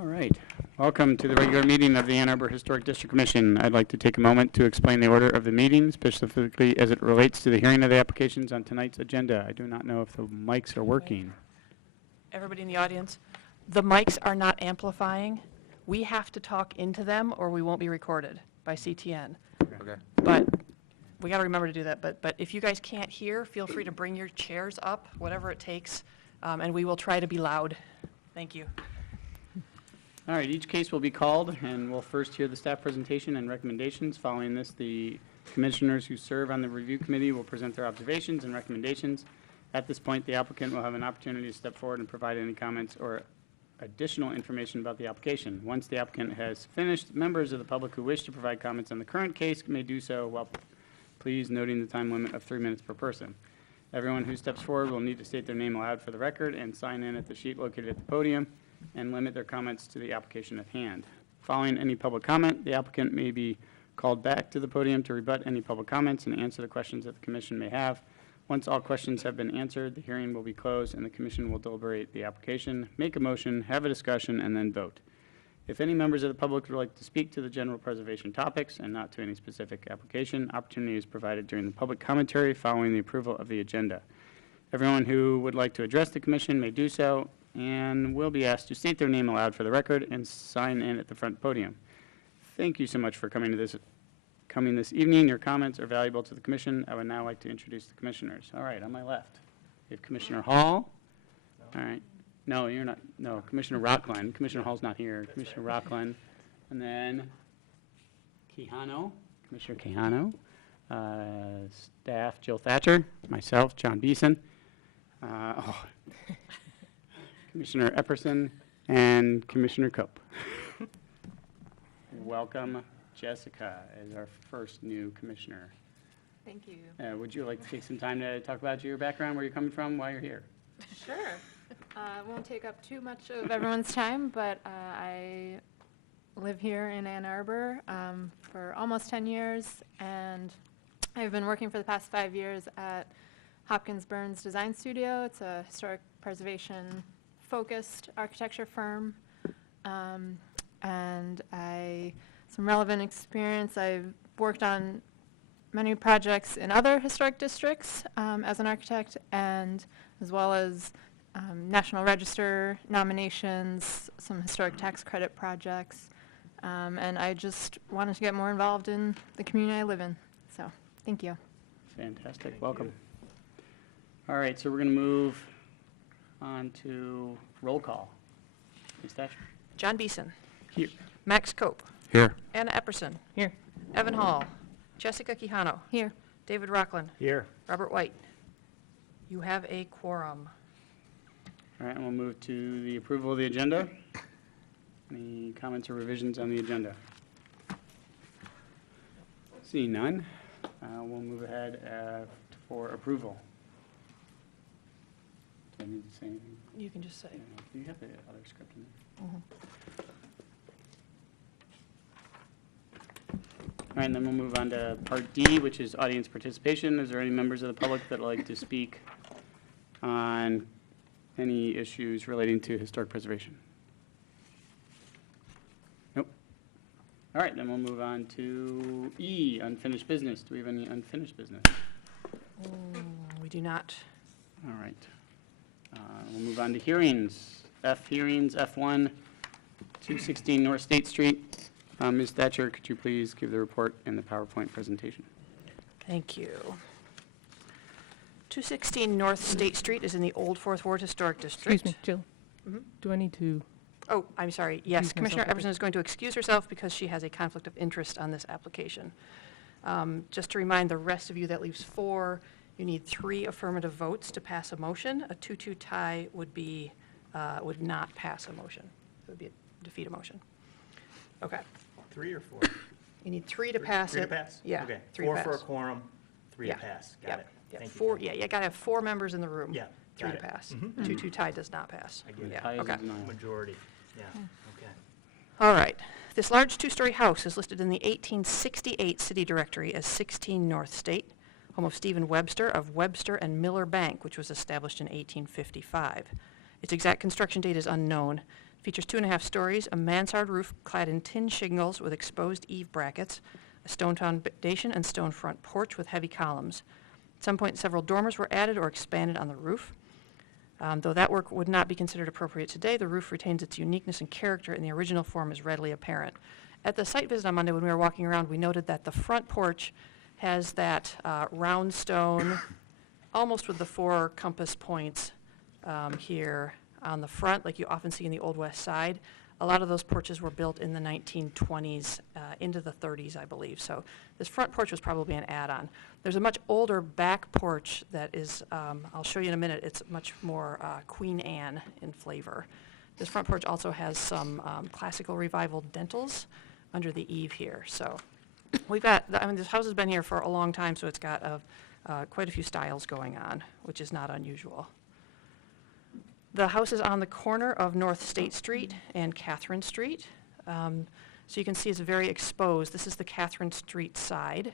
All right. Welcome to the regular meeting of the Ann Arbor Historic District Commission. I'd like to take a moment to explain the order of the meeting, specifically as it relates to the hearing of the applications on tonight's agenda. I do not know if the mics are working. Everybody in the audience, the mics are not amplifying. We have to talk into them or we won't be recorded by CTN. Okay. But we got to remember to do that. But if you guys can't hear, feel free to bring your chairs up, whatever it takes, and we will try to be loud. Thank you. All right, each case will be called, and we'll first hear the staff presentation and recommendations. Following this, the commissioners who serve on the review committee will present their observations and recommendations. At this point, the applicant will have an opportunity to step forward and provide any comments or additional information about the application. Once the applicant has finished, members of the public who wish to provide comments on the current case may do so, while please noting the time limit of 3 minutes per person. Everyone who steps forward will need to state their name aloud for the record and sign in at the sheet located at the podium, and limit their comments to the application at hand. Following any public comment, the applicant may be called back to the podium to rebut any public comments and answer the questions that the commission may have. Once all questions have been answered, the hearing will be closed and the commission will deliberate the application, make a motion, have a discussion, and then vote. If any members of the public would like to speak to the general preservation topics and not to any specific application, opportunity is provided during the public commentary following the approval of the agenda. Everyone who would like to address the commission may do so and will be asked to state their name aloud for the record and sign in at the front podium. Thank you so much for coming this evening. Your comments are valuable to the commission. I would now like to introduce the commissioners. All right, on my left, we have Commissioner Hall. No. All right. No, you're not. No, Commissioner Rockland. Commissioner Hall's not here. That's Commissioner right. Rockland. And then Quijano, Commissioner Quijano. Staff, Jill Thatcher. Myself, John Beeson. Commissioner Epperson, and Commissioner Cope. Welcome, Jessica, as our first new commissioner. Thank you. Would you like to take some time to talk about your background, where you're coming from, why you're here? Sure. Won't take up too much of everyone's time, but I live here in Ann Arbor for almost 10 years, and I've been working for the past 5 years at Hopkins Burns Design Studio. It's a historic preservation focused architecture firm, and some relevant experience. I've worked on many projects in other historic districts as an architect, and as well as National Register nominations, some historic tax credit projects, and I just wanted to get more involved in the community I live in. So, thank you. Fantastic. Welcome. All right, so we're going to move on to roll call. Ms. Thatcher. John Beeson. Here. Max Cope. Here. Anna Epperson. Here. Evan Hall. Jessica Quijano. Here. David Rockland. Here. Robert White. You have a quorum. All right, and we'll move to the approval of the agenda. Any comments or revisions on the agenda? Seeing none, we'll move ahead for approval. Do I need to say anything? You can just say. Do you have the other script in there? All right, and then we'll move on to Part D, which is audience participation. Is there any members of the public that would like to speak on any issues relating to historic preservation? Nope. All right, then we'll move on to E, unfinished business. Do we have any unfinished business? We do not. All right. We'll move on to hearings. F hearings, F1, 216 North State Street. Ms. Thatcher, could you please give the report and the PowerPoint presentation? Thank you. 216 North State Street is in the Old Fourth Ward Historic District. Excuse me, Jill. Do I need to? Oh, I'm sorry. Yes, Excuse Commissioner myself. Epperson is going to excuse herself because she has a conflict of interest on this application. Just to remind the rest of you, that leaves 4. You need 3 affirmative votes to pass a motion. A 2-2 tie would be would not pass a motion. It would be defeat a motion. Okay. 3 or 4? You need 3 to pass it. 3 to pass? Yeah. Okay. 3 to 4 for a pass. quorum, 3 Yeah. to pass. Got Yep. it. Yep. Thank 4. you. Yeah, you got to have 4 members in the room. Yeah. 3 got to it. pass. Mhm. 2-2 tie does not pass. I get it. Yeah. Tie is Okay. a denial. Majority. Yeah. Okay. All right. This large 2-story house is listed in the 1868 city directory as 16 North State, home of Stephen Webster of Webster and Miller Bank, which was established in 1855. Its exact construction date is unknown. Features 2.5 stories, a mansard roof clad in tin shingles with exposed eave brackets, a stone foundation and stone front porch with heavy columns. At some point, several dormers were added or expanded on the roof. Though that work would not be considered appropriate today, the roof retains its uniqueness and character, and the original form is readily apparent. At the site visit on Monday, when we were walking around, we noted that the front porch has that round stone, almost with the 4 compass points here on the front, like you often see in the Old West Side. A lot of those porches were built in the 1920s into the 30s, I believe. So this front porch was probably an add-on. There's a much older back porch that is, I'll show you in a minute, it's much more Queen Anne in flavor. This front porch also has some classical revival dentils under the eave here. So we've got, this house has been here for a long time, so it's got quite a few styles going on, which is not unusual. The house is on the corner of North State Street and Catherine Street. So you can see it's very exposed. This is the Catherine Street side.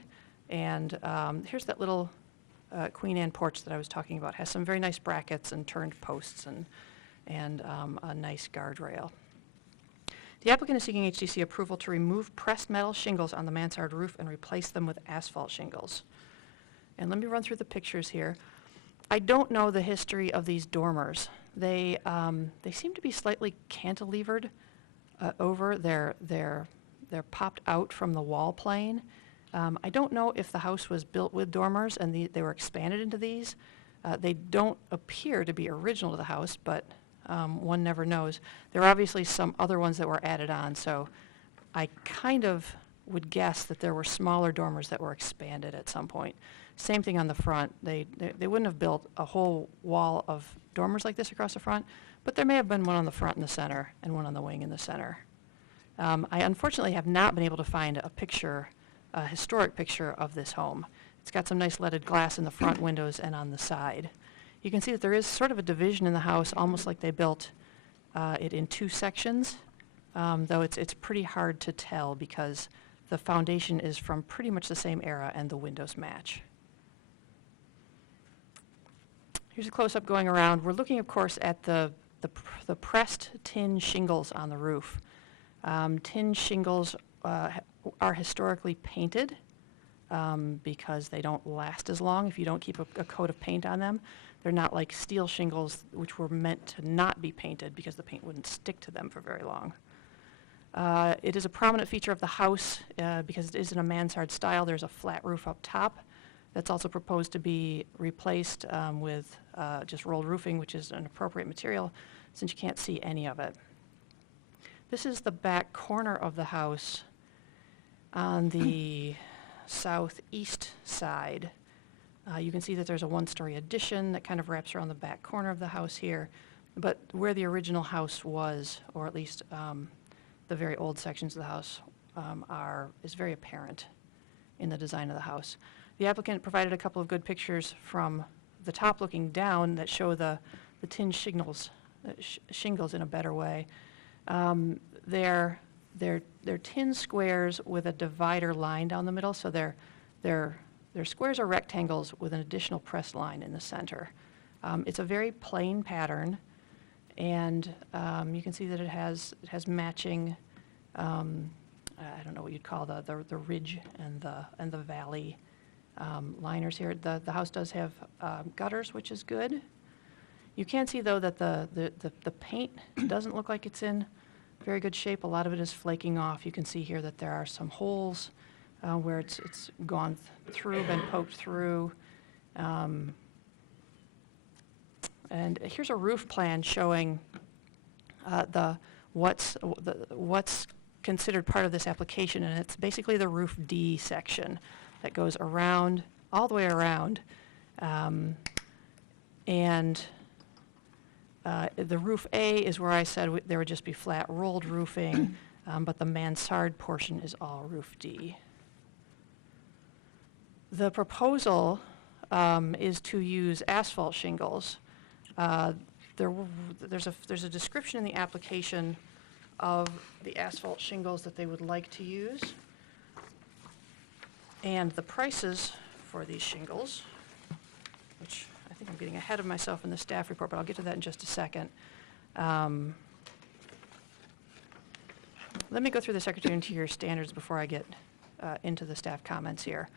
And here's that little Queen Anne porch that I was talking about. Has some very nice brackets and turned posts and a nice guardrail. The applicant is seeking HDC approval to remove pressed metal shingles on the mansard roof and replace them with asphalt shingles. And let me run through the pictures here. I don't know the history of these dormers. They seem to be slightly cantilevered over. They're popped out from the wall plane. I don't know if the house was built with dormers and they were expanded into these. They don't appear to be original to the house, but one never knows. There are obviously some other ones that were added on, so I kind of would guess that there were smaller dormers that were expanded at some point. Same thing on the front. They wouldn't have built a whole wall of dormers like this across the front, but there may have been one on the front in the center and one on the wing in the center. I unfortunately have not been able to find a picture, a historic picture of this home. It's got some nice leaded glass in the front windows and on the side. You can see that there is sort of a division in the house, almost like they built it in 2 sections, though it's pretty hard to tell because the foundation is from pretty much the same era and the windows match. Here's a close-up going around. We're looking, of course, at the pressed tin shingles on the roof. Tin shingles are historically painted because they don't last as long if you don't keep a coat of paint on them. They're not like steel shingles, which were meant to not be painted because the paint wouldn't stick to them for very long. It is a prominent feature of the house because it is in a mansard style. There's a flat roof up top that's also proposed to be replaced with just rolled roofing, which is an appropriate material since you can't see any of it. This is the back corner of the house on the southeast side. You can see that there's a 1-story addition that kind of wraps around the back corner of the house here. But where the original house was, or at least the very old sections of the house, is very apparent in the design of the house. The applicant provided a couple of good pictures from the top looking down that show the tin shingles in a better way. They're tin squares with a divider line down the middle, so they're squares or rectangles with an additional pressed line in the center. It's a very plain pattern, and you can see that it has matching, I don't know what you'd call the ridge and the valley liners here. The house does have gutters, which is good. You can see, though, that the paint doesn't look like it's in very good shape. A lot of it is flaking off. You can see here that there are some holes where it's gone through, been poked through. And here's a roof plan showing what's considered part of this application, and it's basically the roof D section that goes around, all the way around. And the roof A is where I said there would just be flat rolled roofing, but the mansard portion is all roof D. The proposal is to use asphalt shingles. There's a description in the application of the asphalt shingles that they would like to use, and the prices for these shingles, which I think I'm getting ahead of myself in the staff report, but I'll get to that in just a second. Let me go through the Secretary of Interior standards before I get into the staff comments here.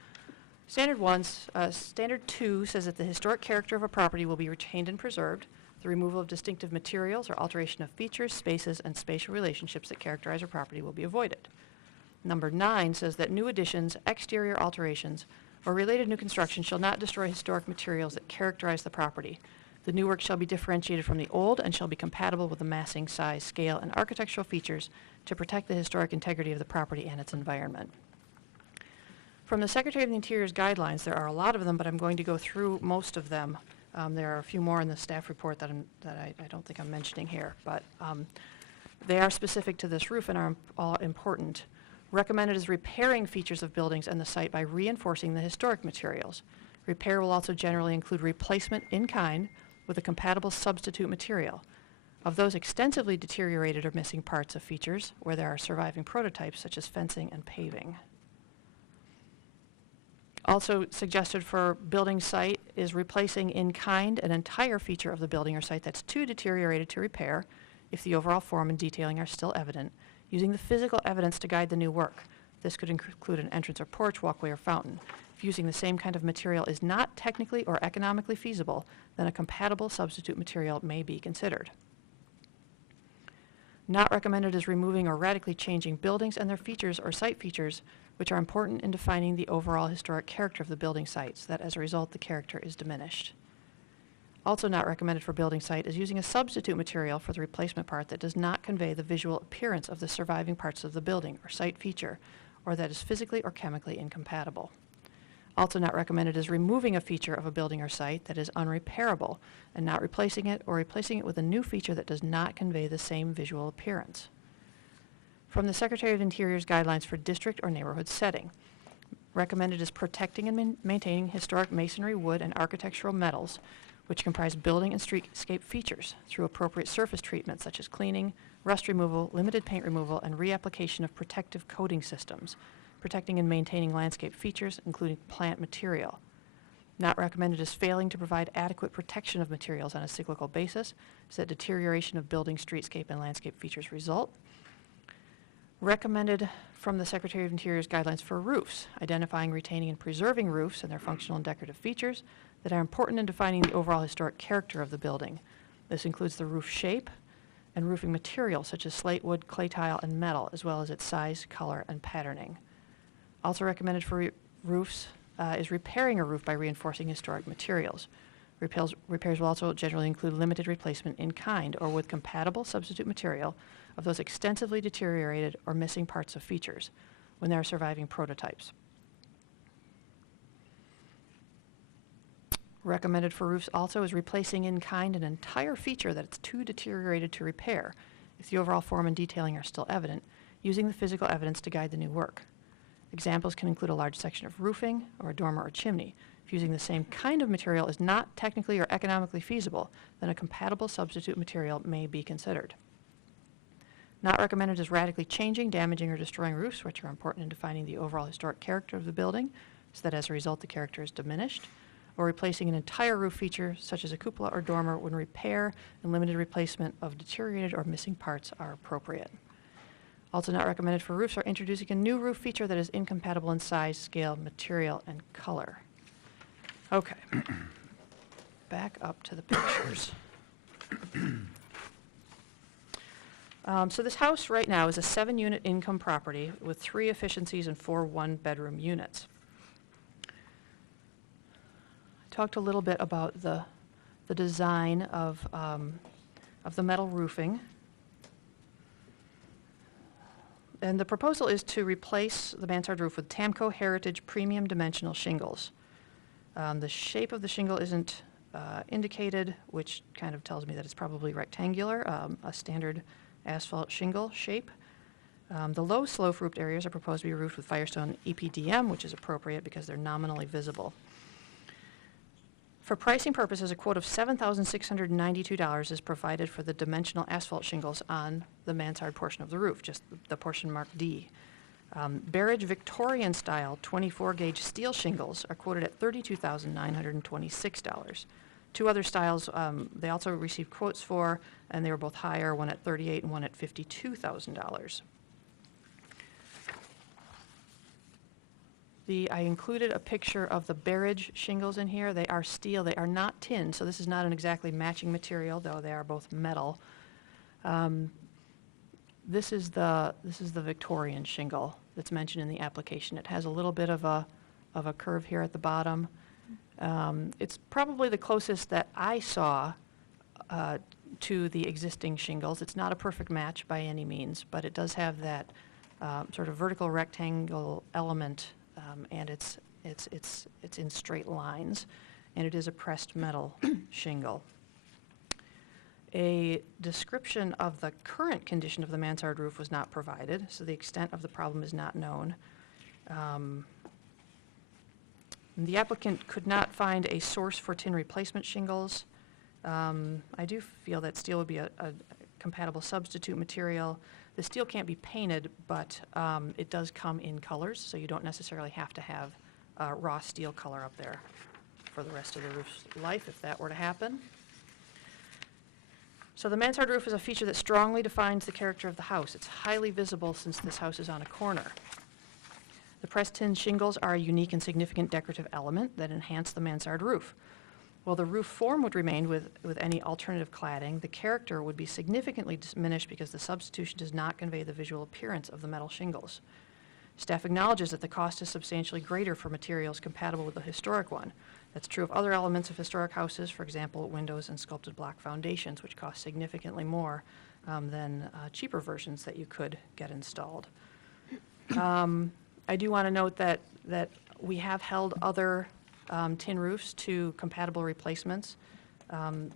Standard 2 says that the historic character of a property will be retained and preserved. The removal of distinctive materials or alteration of features, spaces, and spatial relationships that characterize a property will be avoided. Number 9 says that new additions, exterior alterations, or related new construction shall not destroy historic materials that characterize the property. The new work shall be differentiated from the old and shall be compatible with the massing, size, scale, and architectural features to protect the historic integrity of the property and its environment. From the Secretary of the Interior's guidelines, there are a lot of them, but I'm going to go through most of them. There are a few more in the staff report that I don't think I'm mentioning here, but they are specific to this roof and are all important. Recommended is repairing features of buildings and the site by reinforcing the historic materials. Repair will also generally include replacement in kind with a compatible substitute material. Of those extensively deteriorated or missing parts of features, where there are surviving prototypes such as fencing and paving. Also suggested for building site is replacing in kind an entire feature of the building or site that's too deteriorated to repair, if the overall form and detailing are still evident, using the physical evidence to guide the new work. This could include an entrance or porch, walkway, or fountain. If using the same kind of material is not technically or economically feasible, then a compatible substitute material may be considered. Not recommended is removing or radically changing buildings and their features or site features, which are important in defining the overall historic character of the building site, so that as a result the character is diminished. Also not recommended for building site is using a substitute material for the replacement part that does not convey the visual appearance of the surviving parts of the building or site feature, or that is physically or chemically incompatible. Also not recommended is removing a feature of a building or site that is unrepairable and not replacing it or replacing it with a new feature that does not convey the same visual appearance. From the Secretary of Interior's guidelines for district or neighborhood setting, recommended is protecting and maintaining historic masonry, wood, and architectural metals, which comprise building and streetscape features through appropriate surface treatment such as cleaning, rust removal, limited paint removal, and reapplication of protective coating systems, protecting and maintaining landscape features, including plant material. Not recommended is failing to provide adequate protection of materials on a cyclical basis, so that deterioration of building, streetscape, and landscape features result. Recommended from the Secretary of Interior's guidelines for roofs, identifying, retaining, and preserving roofs and their functional and decorative features that are important in defining the overall historic character of the building. This includes the roof shape and roofing material such as slate, wood, clay tile, and metal, as well as its size, color, and patterning. Also recommended for roofs is repairing a roof by reinforcing historic materials. Repairs will also generally include limited replacement in kind or with compatible substitute material of those extensively deteriorated or missing parts of features when there are surviving prototypes. Recommended for roofs also is replacing in kind an entire feature that's too deteriorated to repair, if the overall form and detailing are still evident, using the physical evidence to guide the new work. Examples can include a large section of roofing or a dormer or chimney. If using the same kind of material is not technically or economically feasible, then a compatible substitute material may be considered. Not recommended is radically changing, damaging, or destroying roofs, which are important in defining the overall historic character of the building, so that as a result the character is diminished, or replacing an entire roof feature, such as a cupola or dormer, when repair and limited replacement of deteriorated or missing parts are appropriate. Also not recommended for roofs are introducing a new roof feature that is incompatible in size, scale, material, and color. Okay. Back up to the pictures. So this house right now is a 7-unit income property with 3 efficiencies and 4 one-bedroom units. I talked a little bit about the design of the metal roofing. And the proposal is to replace the mansard roof with Tamco Heritage Premium Dimensional Shingles. The shape of the shingle isn't indicated, which kind of tells me that it's probably rectangular, a standard asphalt shingle shape. The low slope roofed areas are proposed to be roofed with Firestone EPDM, which is appropriate because they're nominally visible. For pricing purposes, a quote of $7,692 is provided for the dimensional asphalt shingles on the mansard portion of the roof, just the portion marked D. Barrage Victorian style 24-gauge steel shingles are quoted at $32,926. 2 other styles they also received quotes for, and they were both higher, one at $38,000 and one at $52,000. I included a picture of the barrage shingles in here. They are steel, they are not tin, so this is not an exactly matching material, though they are both metal. This is the Victorian shingle that's mentioned in the application. It has a little bit of a curve here at the bottom. It's probably the closest that I saw to the existing shingles. It's not a perfect match by any means, but it does have that sort of vertical rectangle element, and it's in straight lines, and it is a pressed metal shingle. A description of the current condition of the mansard roof was not provided, so the extent of the problem is not known. The applicant could not find a source for tin replacement shingles. I do feel that steel would be a compatible substitute material. The steel can't be painted, but it does come in colors, so you don't necessarily have to have raw steel color up there for the rest of the roof's life if that were to happen. So the mansard roof is a feature that strongly defines the character of the house. It's highly visible since this house is on a corner. The pressed tin shingles are a unique and significant decorative element that enhance the mansard roof. While the roof form would remain with any alternative cladding, the character would be significantly diminished because the substitution does not convey the visual appearance of the metal shingles. Staff acknowledges that the cost is substantially greater for materials compatible with the historic one. That's true of other elements of historic houses, for example, windows and sculpted block foundations, which cost significantly more than cheaper versions that you could get installed. I do want to note that we have held other tin roofs to compatible replacements.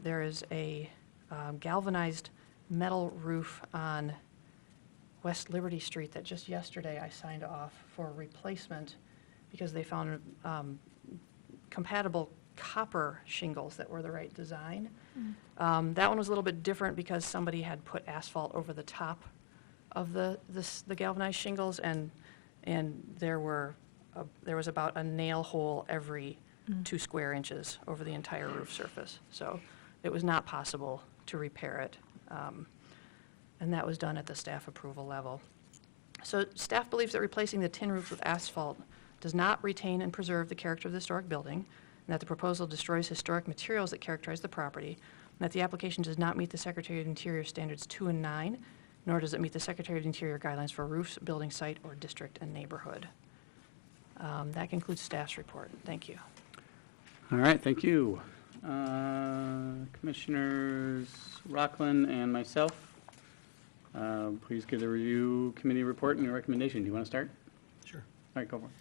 There is a galvanized metal roof on West Liberty Street that just yesterday I signed off for replacement because they found compatible copper shingles that were the right design. That one was a little bit different because somebody had put asphalt over the top of the galvanized shingles, and there was about a nail hole every 2 square inches over the entire roof surface. So it was not possible to repair it, and that was done at the staff approval level. So staff believes that replacing the tin roof with asphalt does not retain and preserve the character of the historic building, and that the proposal destroys historic materials that characterize the property, and that the application does not meet the Secretary of the Interior Standards 2 and 9, nor does it meet the Secretary of the Interior guidelines for roofs, building site, or district and neighborhood. That concludes staff's report. Thank you. All right, thank you. Commissioners Rockland and myself, please give the review committee report and your recommendation. Do you want to start? Sure. All right, go for it.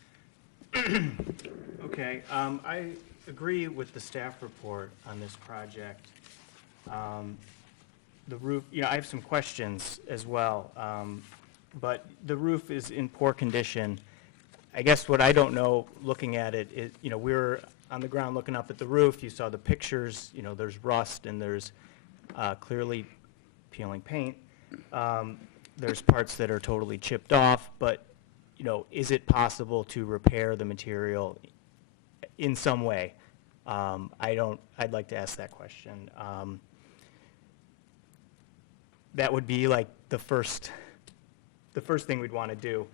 Okay, I agree with the staff report on this project. The roof, I have some questions as well, but the roof is in poor condition. I guess what I don't know, looking at it, is, we were on the ground looking up at the roof. You saw the pictures. There's rust and there's clearly peeling paint. There's parts that are totally chipped off, but is it possible to repair the material in some way? I'd like to ask that question. That would be like the first thing we'd want to do.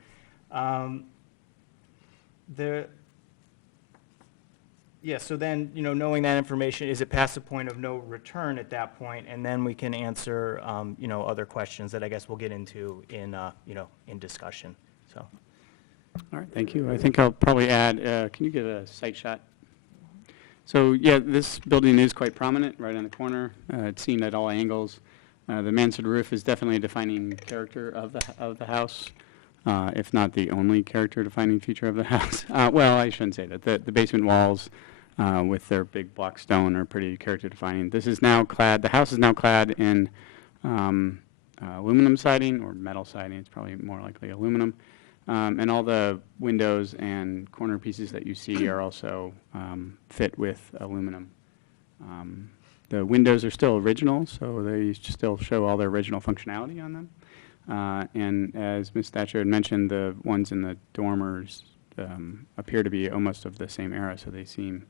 So then, knowing that information, is it past the point of no return at that point? And then we can answer, other questions that I guess we'll get into in discussion, so. All right, thank you. I think I'll probably add, can you give a site shot? So, yeah, this building is quite prominent, right on the corner. It's seen at all angles. The mansard roof is definitely a defining character of the house, if not the only character defining feature of the house. Well, I shouldn't say that. The basement walls with their big block stone are pretty character defining. This is now clad, the house is now clad in aluminum siding or metal siding. It's probably more likely aluminum. And all the windows and corner pieces that you see are also fit with aluminum. The windows are still original, so they still show all their original functionality on them. And as Ms. Thatcher had mentioned, the ones in the dormers appear to be almost of the same era, so they seem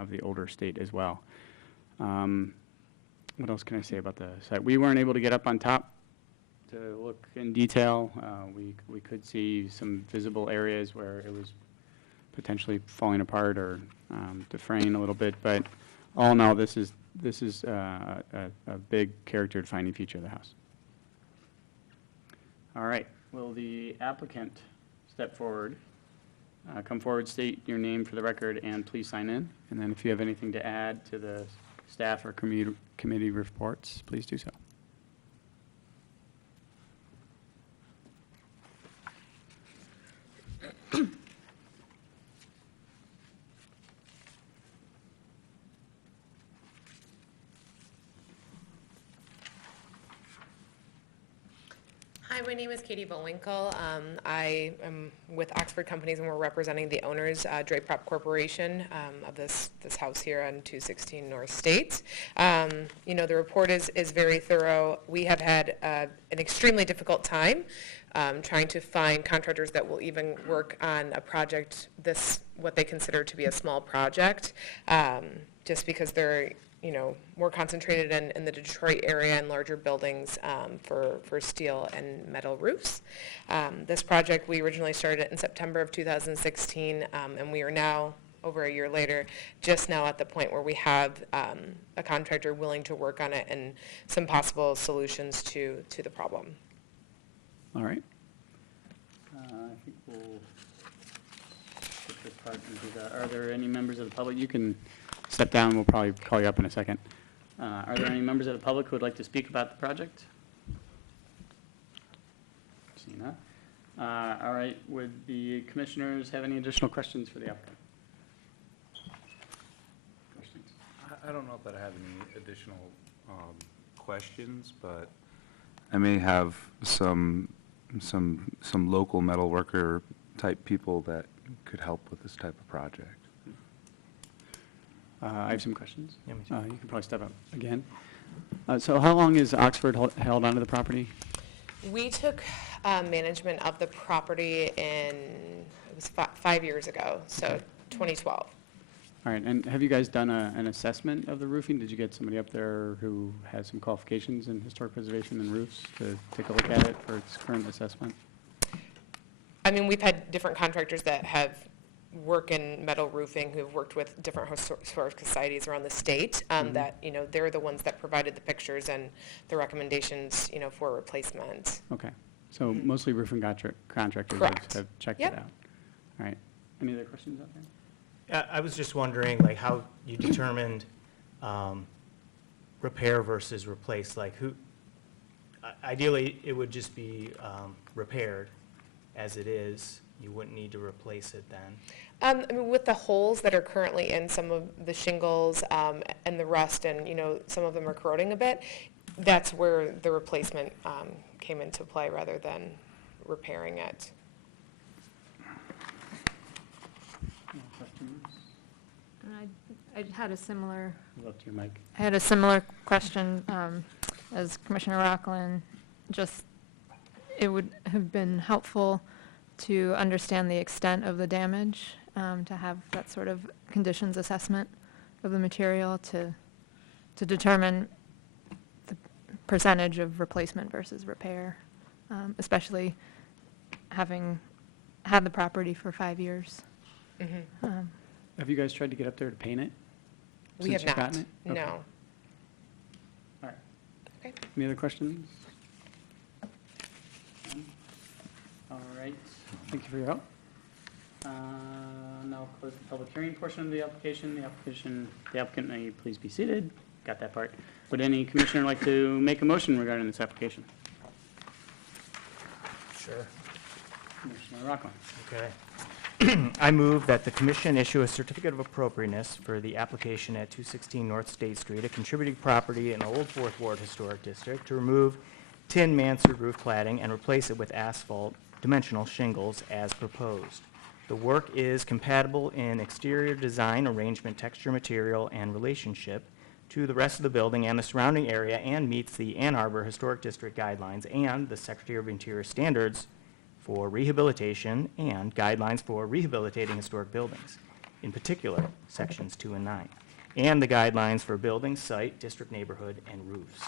of the older state as well. What else can I say about the site? We weren't able to get up on top to look in detail. We could see some visible areas where it was potentially falling apart or defraying a little bit, but all in all, this is a big character-defining feature of the house. All right, will the applicant step forward? Come forward, state your name for the record, and please sign in. And then if you have anything to add to the staff or committee reports, please do so. Hi, my name is Katie Bullwinkle. I am with Oxford Companies, and we're representing the owners, Drake Prop Corporation, of this house here on 216 North State. The report is very thorough. We have had an extremely difficult time trying to find contractors that will even work on a project what they consider to be a small project, just because they're more concentrated in the Detroit area and larger buildings for steel and metal roofs. This project, we originally started in September of 2016, and we are now, over a year later, just now at the point where we have a contractor willing to work on it and some possible solutions to the problem. All right. I think we'll skip this part and do that. Are there any members of the public? You can step down. We'll probably call you up in a second. Are there any members of the public who would like to speak about the project? See none. All right. Would the commissioners have any additional questions for the applicant? Questions? I don't know that I have any additional questions, but I may have some local metal worker type people that could help with this type of project. I have some questions. Yeah, me too. You can probably step up again. So how long is Oxford held onto the property? We took management of the property it was 5 years ago, so 2012. All right, and have you guys done an assessment of the roofing? Did you get somebody up there who has some qualifications in historic preservation and roofs to take a look at it for its current assessment? I mean, we've had different contractors that have work in metal roofing who've worked with different historic societies around the state, that, they're the ones that provided the pictures and the recommendations, for replacement. Okay, so mostly roofing contractors Correct. have checked Yep. it out. All right, any other questions out there? I was just wondering, like, how you determined repair versus replace, like ideally, it would just be repaired as it is. You wouldn't need to replace it then. I mean, with the holes that are currently in some of the shingles and the rust, and some of them are corroding a bit, that's where the replacement came into play rather than repairing it. Any questions? I had a similar Look to your mic. I had a similar question as Commissioner Rockland. Just, it would have been helpful to understand the extent of the damage, to have that sort of conditions assessment of the material to determine the percentage of replacement versus repair, especially having had the property for 5 years. Mm-hmm. Have you guys tried to get up there to paint it? We have since you've not. gotten it? Okay. No. All right. Okay. Any other questions? All right, thank you for your help. Now I'll close the public hearing portion of the application. The applicant may please be seated. Got that part. Would any commissioner like to make a motion regarding this application? Sure. Commissioner Rockland. Okay. I move that the commission issue a certificate of appropriateness for the application at 216 North State Street, a contributing property in the Old Fourth Ward Historic District, to remove tin Mansard roof cladding and replace it with asphalt dimensional shingles as proposed. The work is compatible in exterior design, arrangement, texture, material, and relationship to the rest of the building and the surrounding area, and meets the Ann Arbor Historic District guidelines and the Secretary of Interior standards for rehabilitation and guidelines for rehabilitating historic buildings, in particular, sections 2 and 9, and the guidelines for building, site, district, neighborhood, and roofs.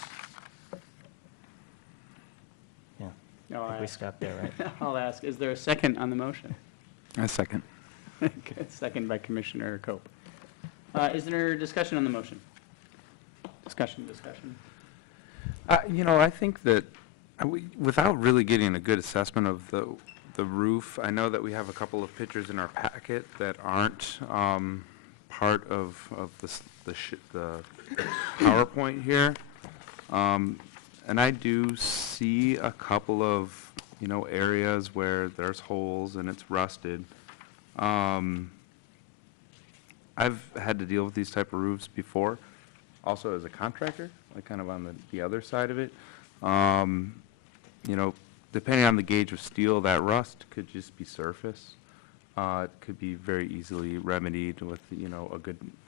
Yeah, I think we stopped there, right? I'll ask, is there a second on the motion? A second. Second by Commissioner Cope. Is there discussion on the motion? Discussion. I think that without really getting a good assessment of the roof, I know that we have a couple of pictures in our packet that aren't part of the PowerPoint here. And I do see a couple of, areas where there's holes and it's rusted. I've had to deal with these type of roofs before, also as a contractor, like kind of on the other side of it. Depending on the gauge of steel, that rust could just be surface. It could be very easily remedied with, a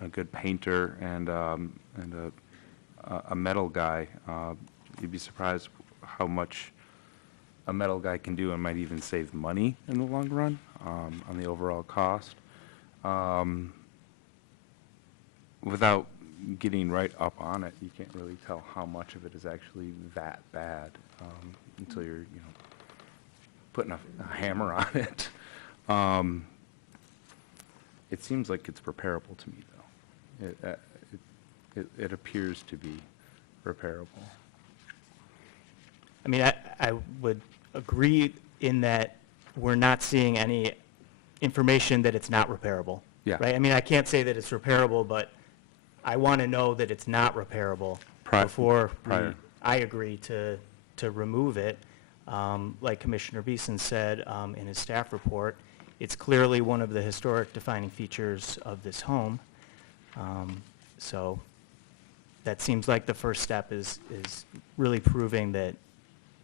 good painter and a metal guy. You'd be surprised how much a metal guy can do and might even save money in the long run on the overall cost. Without getting right up on it, you can't really tell how much of it is actually that bad until you're, putting a hammer on it. It seems like it's repairable to me, though. It appears to be repairable. I mean, I would agree in that we're not seeing any information that it's not repairable. Yeah. Right? I mean, I can't say that it's repairable, but I want to know that it's not repairable before I agree to remove it. Like Commissioner Beeson said in his staff report, it's clearly one of the historic defining features of this home. So that seems like the first step is really proving that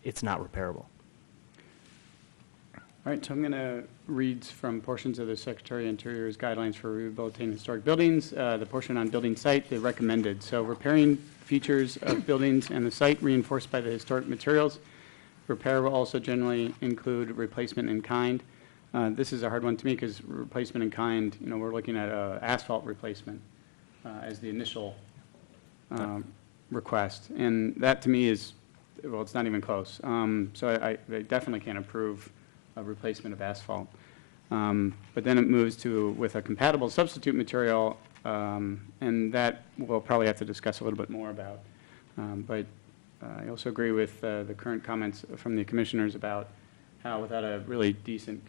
it's not repairable. All right, so I'm going to read from portions of the Secretary of Interior's guidelines for rehabilitating historic buildings. The portion on building site, they recommended. So repairing features of buildings and the site reinforced by the historic materials. Repair will also generally include replacement in kind. This is a hard one to me because replacement in kind, we're looking at asphalt replacement as the initial request. And that to me is, well, it's not even close. So I definitely can't approve a replacement of asphalt. But then it moves to with a compatible substitute material, and that we'll probably have to discuss a little bit more about. But I also agree with the current comments from the commissioners about how without a really decent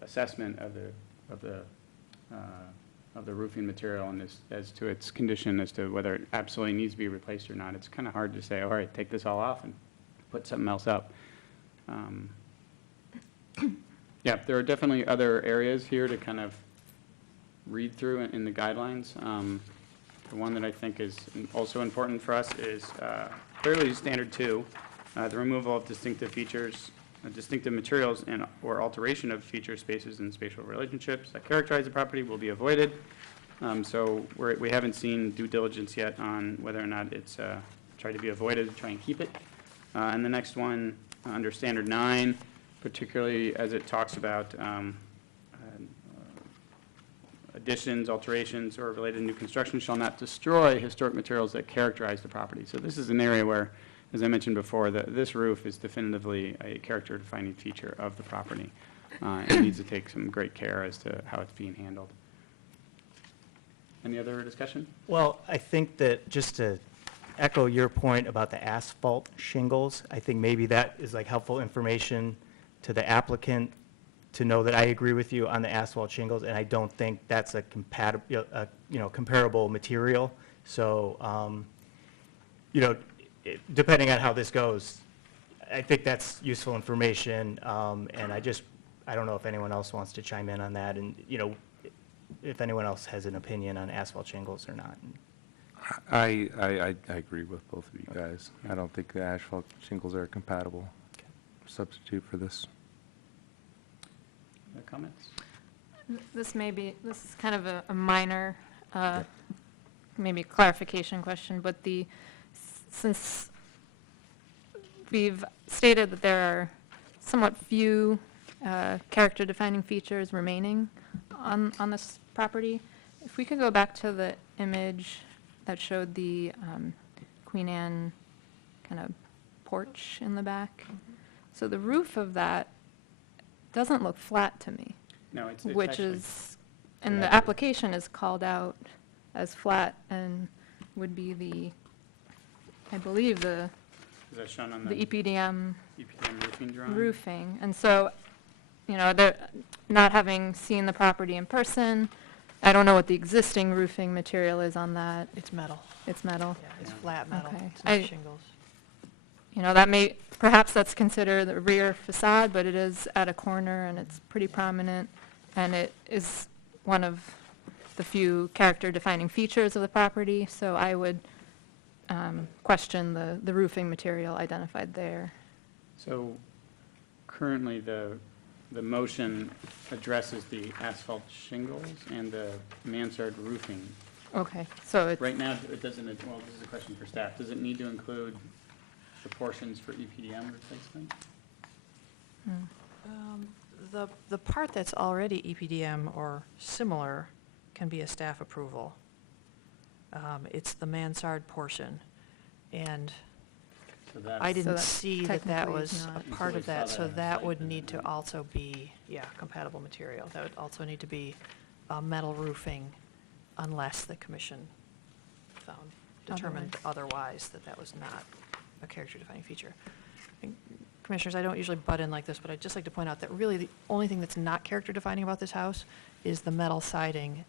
assessment of the roofing material and as to its condition, as to whether it absolutely needs to be replaced or not, it's kind of hard to say, all right, take this all off and put something else up. Yeah, there are definitely other areas here to kind of read through in the guidelines. The one that I think is also important for us is clearly standard 2, the removal of distinctive features, distinctive materials or alteration of feature spaces and spatial relationships that characterize the property will be avoided. So we haven't seen due diligence yet on whether or not it's tried to be avoided to try and keep it. And the next one, under standard 9, particularly as it talks about additions, alterations, or related new construction shall not destroy historic materials that characterize the property. So this is an area where, as I mentioned before, this roof is definitively a character-defining feature of the property. It needs to take some great care as to how it's being handled. Any other discussion? Well, I think that just to echo your point about the asphalt shingles, I think maybe that is like helpful information to the applicant to know that I agree with you on the asphalt shingles, and I don't think that's a comparable material. So, depending on how this goes, I think that's useful information, and I don't know if anyone else wants to chime in on that, and, if anyone else has an opinion on asphalt shingles or not. I agree with both of you guys. I don't think the asphalt shingles are a compatible substitute for this. Other comments? This is kind of a minor, maybe clarification question, but since we've stated that there are somewhat few character-defining features remaining on this property, if we could go back to the image that showed the Queen Anne kind of porch in the back. So the roof of that doesn't look flat to me. No, it's which actually- is, and the accurate. application is called out as flat and would be the, I believe, the Is that shown on the the EPDM EPDM roofing drawing? roofing. And so, you know, not having seen the property in person, I don't know what the existing roofing material is on that. It's metal. It's metal. Yeah, it's Yeah. flat metal. Okay. It's not I- shingles. You know, that may, perhaps that's considered the rear facade, but it is at a corner and it's pretty prominent. And it is one of the few character-defining features of the property, so I would question the roofing material identified there. So currently, the motion addresses the asphalt shingles and the mansard roofing. Okay, so it's, Right now, it doesn't, well, this is a question for staff. Does it need to include the portions for EPDM replacement? The part that's already EPDM or similar can be a staff approval. It's the Mansard portion. And So that's. I So didn't that see that that technically is was not- a part Until of we saw that, that so on the that site, would then need to it- also be, yeah, compatible material. That would also need to be metal roofing unless the commission determined otherwise that that was not a character-defining feature. And Commissioners, I don't usually butt in like this, but I'd just like to point out that really the only thing that's not character-defining about this house is the metal siding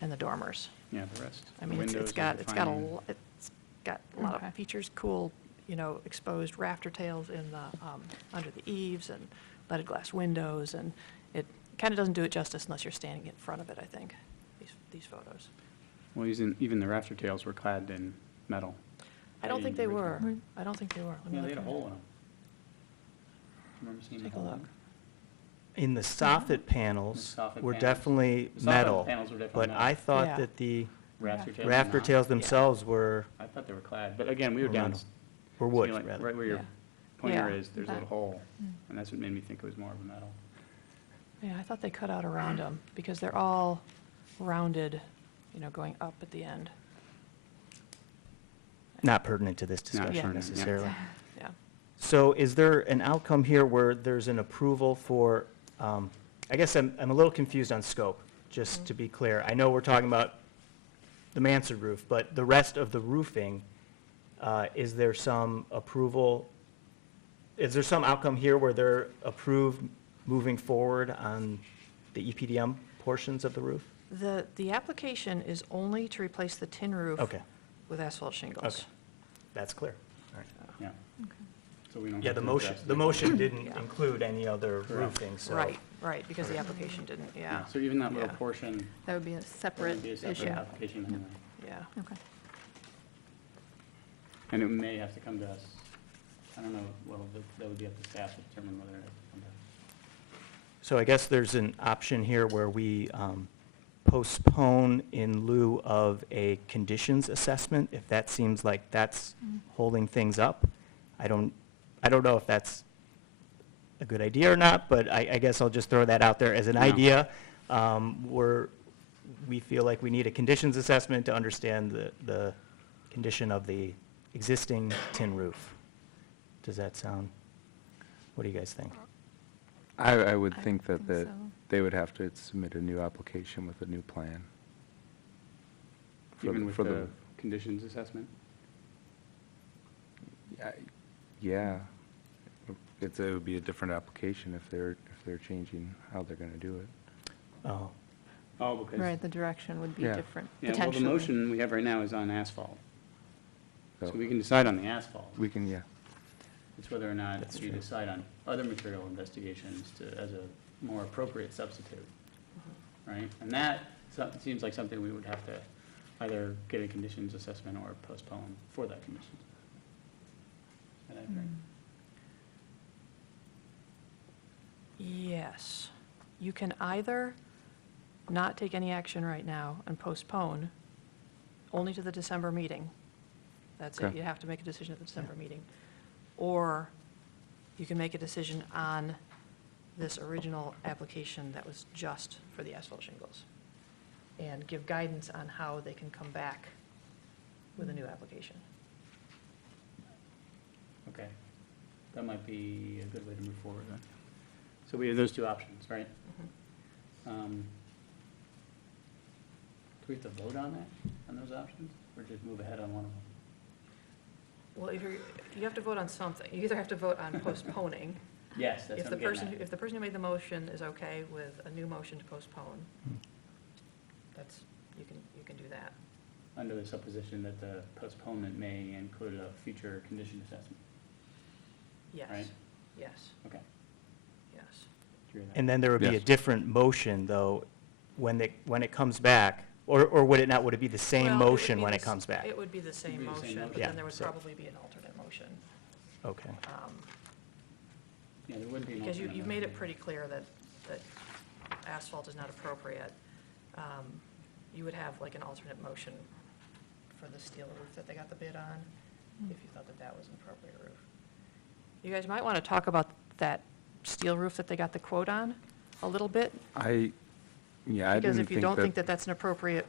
and the dormers. Yeah, the rest. I The mean, windows it's are got a defining. lot Okay. of features, cool, you know, exposed rafter tails in the, under the eaves and leaded glass windows, and it kind of doesn't do it justice unless you're standing in front of it, I think, these photos. Well, even the rafter tails were clad in metal. I don't think they were. Original. I don't think they were. Let me Yeah, look they had a at hole in them. Remember seeing the Take a hole? look. In the soffit panels The soffit were panels. definitely The soffit metal, panels were definitely but metal. I thought Yeah. that the Rafter tails were rafter not. tails themselves were I thought they were clad, but again, we were Were down. metal. wood, see, like, rather. Right where your Yeah. pointer Yeah. is, there's a That- little hole, and that's what made me think it was more of a metal. Yeah, I thought they cut out around them, because they're all rounded, you know, going up at the end. Not pertinent to this Not discussion pertinent, yeah. necessarily. Yeah. So is there an outcome here where there's an approval for, I guess I'm a little confused on scope, just to be clear. I know we're talking about the Mansard roof, but the rest of the roofing, is there some approval, is there some outcome here where they're approved moving forward on the EPDM portions of the roof? The application is only to replace the tin roof Okay, with asphalt shingles. okay, that's clear. All right. Yeah. So we don't Yeah, have the to motion, address the it. motion didn't Yeah. include any other Correct. roofing, so. Right, because the application didn't, yeah, So even that little Yeah. portion That would be a would separate be a separate issue. application anyway. yeah. Okay. And it may have to come to us. I don't know, well, that would be up to staff to determine whether it has to come to us. So I guess there's an option here where we postpone in lieu of a conditions assessment, if that seems like that's holding things up. I don't know if that's a good idea or not, but I guess I'll just throw that out there as an Yeah. idea. We feel like we need a conditions assessment to understand the condition of the existing tin roof. Does that sound, what do you guys think? I would I think that think so. they would have to submit a new application with a new plan. For Even the- with for the conditions assessment? Yeah. It would be a different application if they're changing how they're going to do it. Oh, Oh, because. Right, the direction would be Yeah. different, Yeah, well, the potentially. motion we have right now is on asphalt. So So we can decide on the asphalt. we can, yeah. It's whether or not That's we true. decide on other material investigations as a more appropriate substitute, right? And that seems like something we would have to either get a conditions assessment or postpone for that conditions. Is that accurate? Yes. You can either not take any action right now and postpone only to the December meeting. That's it. Okay. You have to make a decision at the December meeting. Or you can make a decision on this original application that was just for the asphalt shingles and give guidance on how they can come back with a new application. Okay. That might be a good way to move forward then. So we have those two options, right? Do we have to vote on that, on those options, or just move ahead on one of them? Well, if you have to vote on something. You either have to vote on postponing. Yes, that's If what the I'm getting person, at. if the person who made the motion is okay with a new motion to postpone, you can do that. Under the supposition that the postponement may include a future condition assessment, Yes. right? Yes, Okay. yes. Do you hear that? And then there would be a Yes. different motion, though, when it comes back, or would it not, would it be the same Well, it would motion be when the it comes back? It would be the same be the same motion, but motion. Yeah, then there would so- probably be an alternate motion. Okay. Yeah, there would be an Because alternate you've made it motion. pretty clear that asphalt is not appropriate. You would have like an alternate motion for the steel roof that they got the bid on, if you thought that that was an appropriate roof. You guys might want to talk about that steel roof that they got the quote on a little bit, I because didn't if you think don't think that, that that's an appropriate,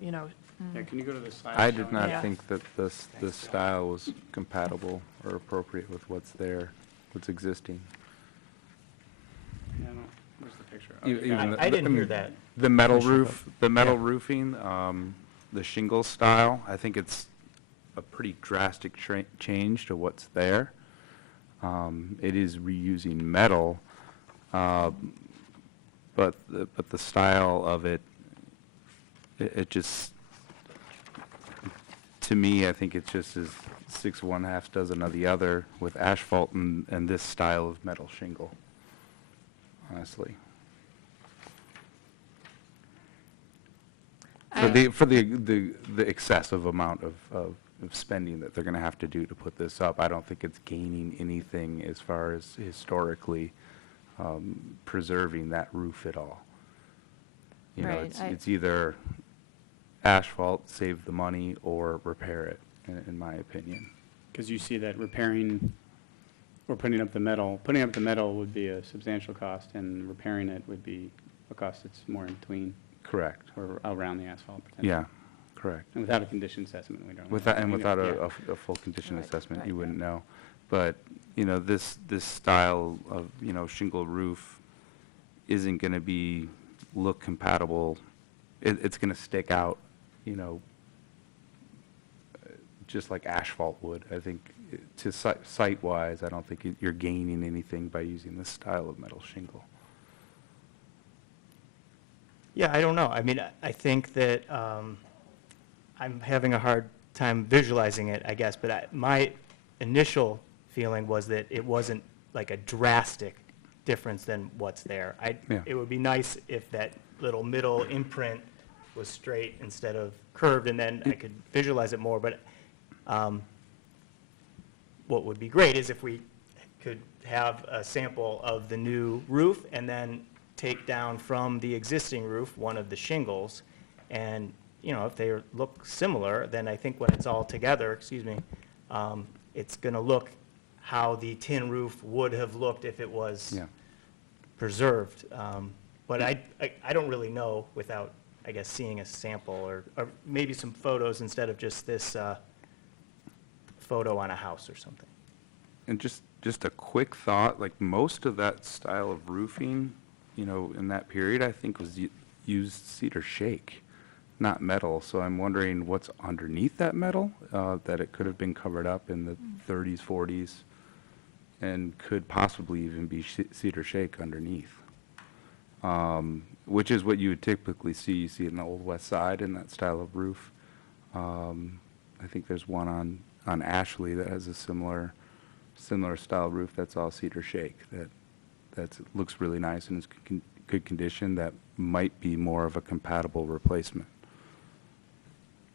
you know, Yeah, can you go to the slide? I did showing- not Yeah. think that this style was compatible or appropriate with what's there, what's existing. Yeah, I don't, where's the picture? E- Okay, got even it. I didn't hear that. The metal Commissioner roof, the metal Yeah. roofing, the shingle style, I think it's a pretty drastic change to what's there. It is reusing metal, but the style of it, it just, to me, I think it just is 6 of one, half dozen of the other with asphalt and this style of metal shingle, honestly. For the excessive amount of spending that they're gonna have to do to put this up, I don't think it's gaining anything as far as historically preserving that roof at all. You know, Right, it's either asphalt, save the money, or repair it, in my opinion. Because you see that repairing, or putting up the metal would be a substantial cost, and repairing it would be a cost that's more in between, Correct. or around the asphalt potentially. Yeah, correct. And without a condition assessment, we don't know. Without, I and mean, without yeah. a full condition Right, assessment, right, you yeah. wouldn't know. But, you know, this style of, you know, shingle roof isn't gonna look compatible. It's gonna stick out, you know, just like asphalt would. I think, to site-wise, I don't think you're gaining anything by using this style of metal shingle. Yeah, I don't know. I mean, I think that I'm having a hard time visualizing it, I guess, but my initial feeling was that it wasn't like a drastic difference than what's there. Yeah. It would be nice if that little middle imprint was straight instead of curved, and then I could visualize it more, but what would be great is if we could have a sample of the new roof and then take down from the existing roof one of the shingles, and, you know, if they look similar, then I think when it's all together, it's going to look how the tin roof would have looked if it was Yeah. preserved. But I don't really know without, I guess, seeing a sample or maybe some photos instead of just this photo on a house or something. And just a quick thought, like most of that style of roofing, you know, in that period, I think was used cedar shake, not metal. So I'm wondering what's underneath that metal, that it could have been covered up in the 30s, 40s, and could possibly even be cedar shake underneath. Which is what you would typically see. You see it in the Old West Side in that style of roof. I think there's one on Ashley that has a similar style roof that's all cedar shake, that looks really nice and is good condition, that might be more of a compatible replacement.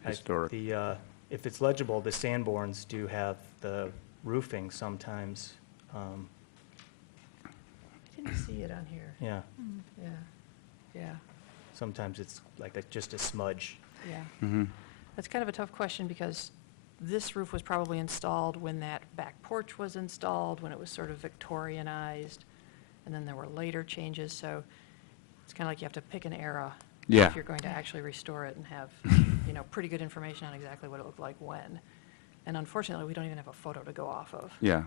Historic. If it's legible, the Sanborns do have the roofing sometimes. I didn't see it on here. Yeah, Yeah, sometimes it's like just a smudge. yeah. Mhm. That's kind of a tough question, because this roof was probably installed when that back porch was installed, when it was sort of Victorianized, and then there were later changes, so it's kind of like you have to pick an era Yeah. if you're going to actually restore it and have, you know, pretty good information on exactly what it looked like when. And unfortunately, we don't even have a photo to go off of. Yeah.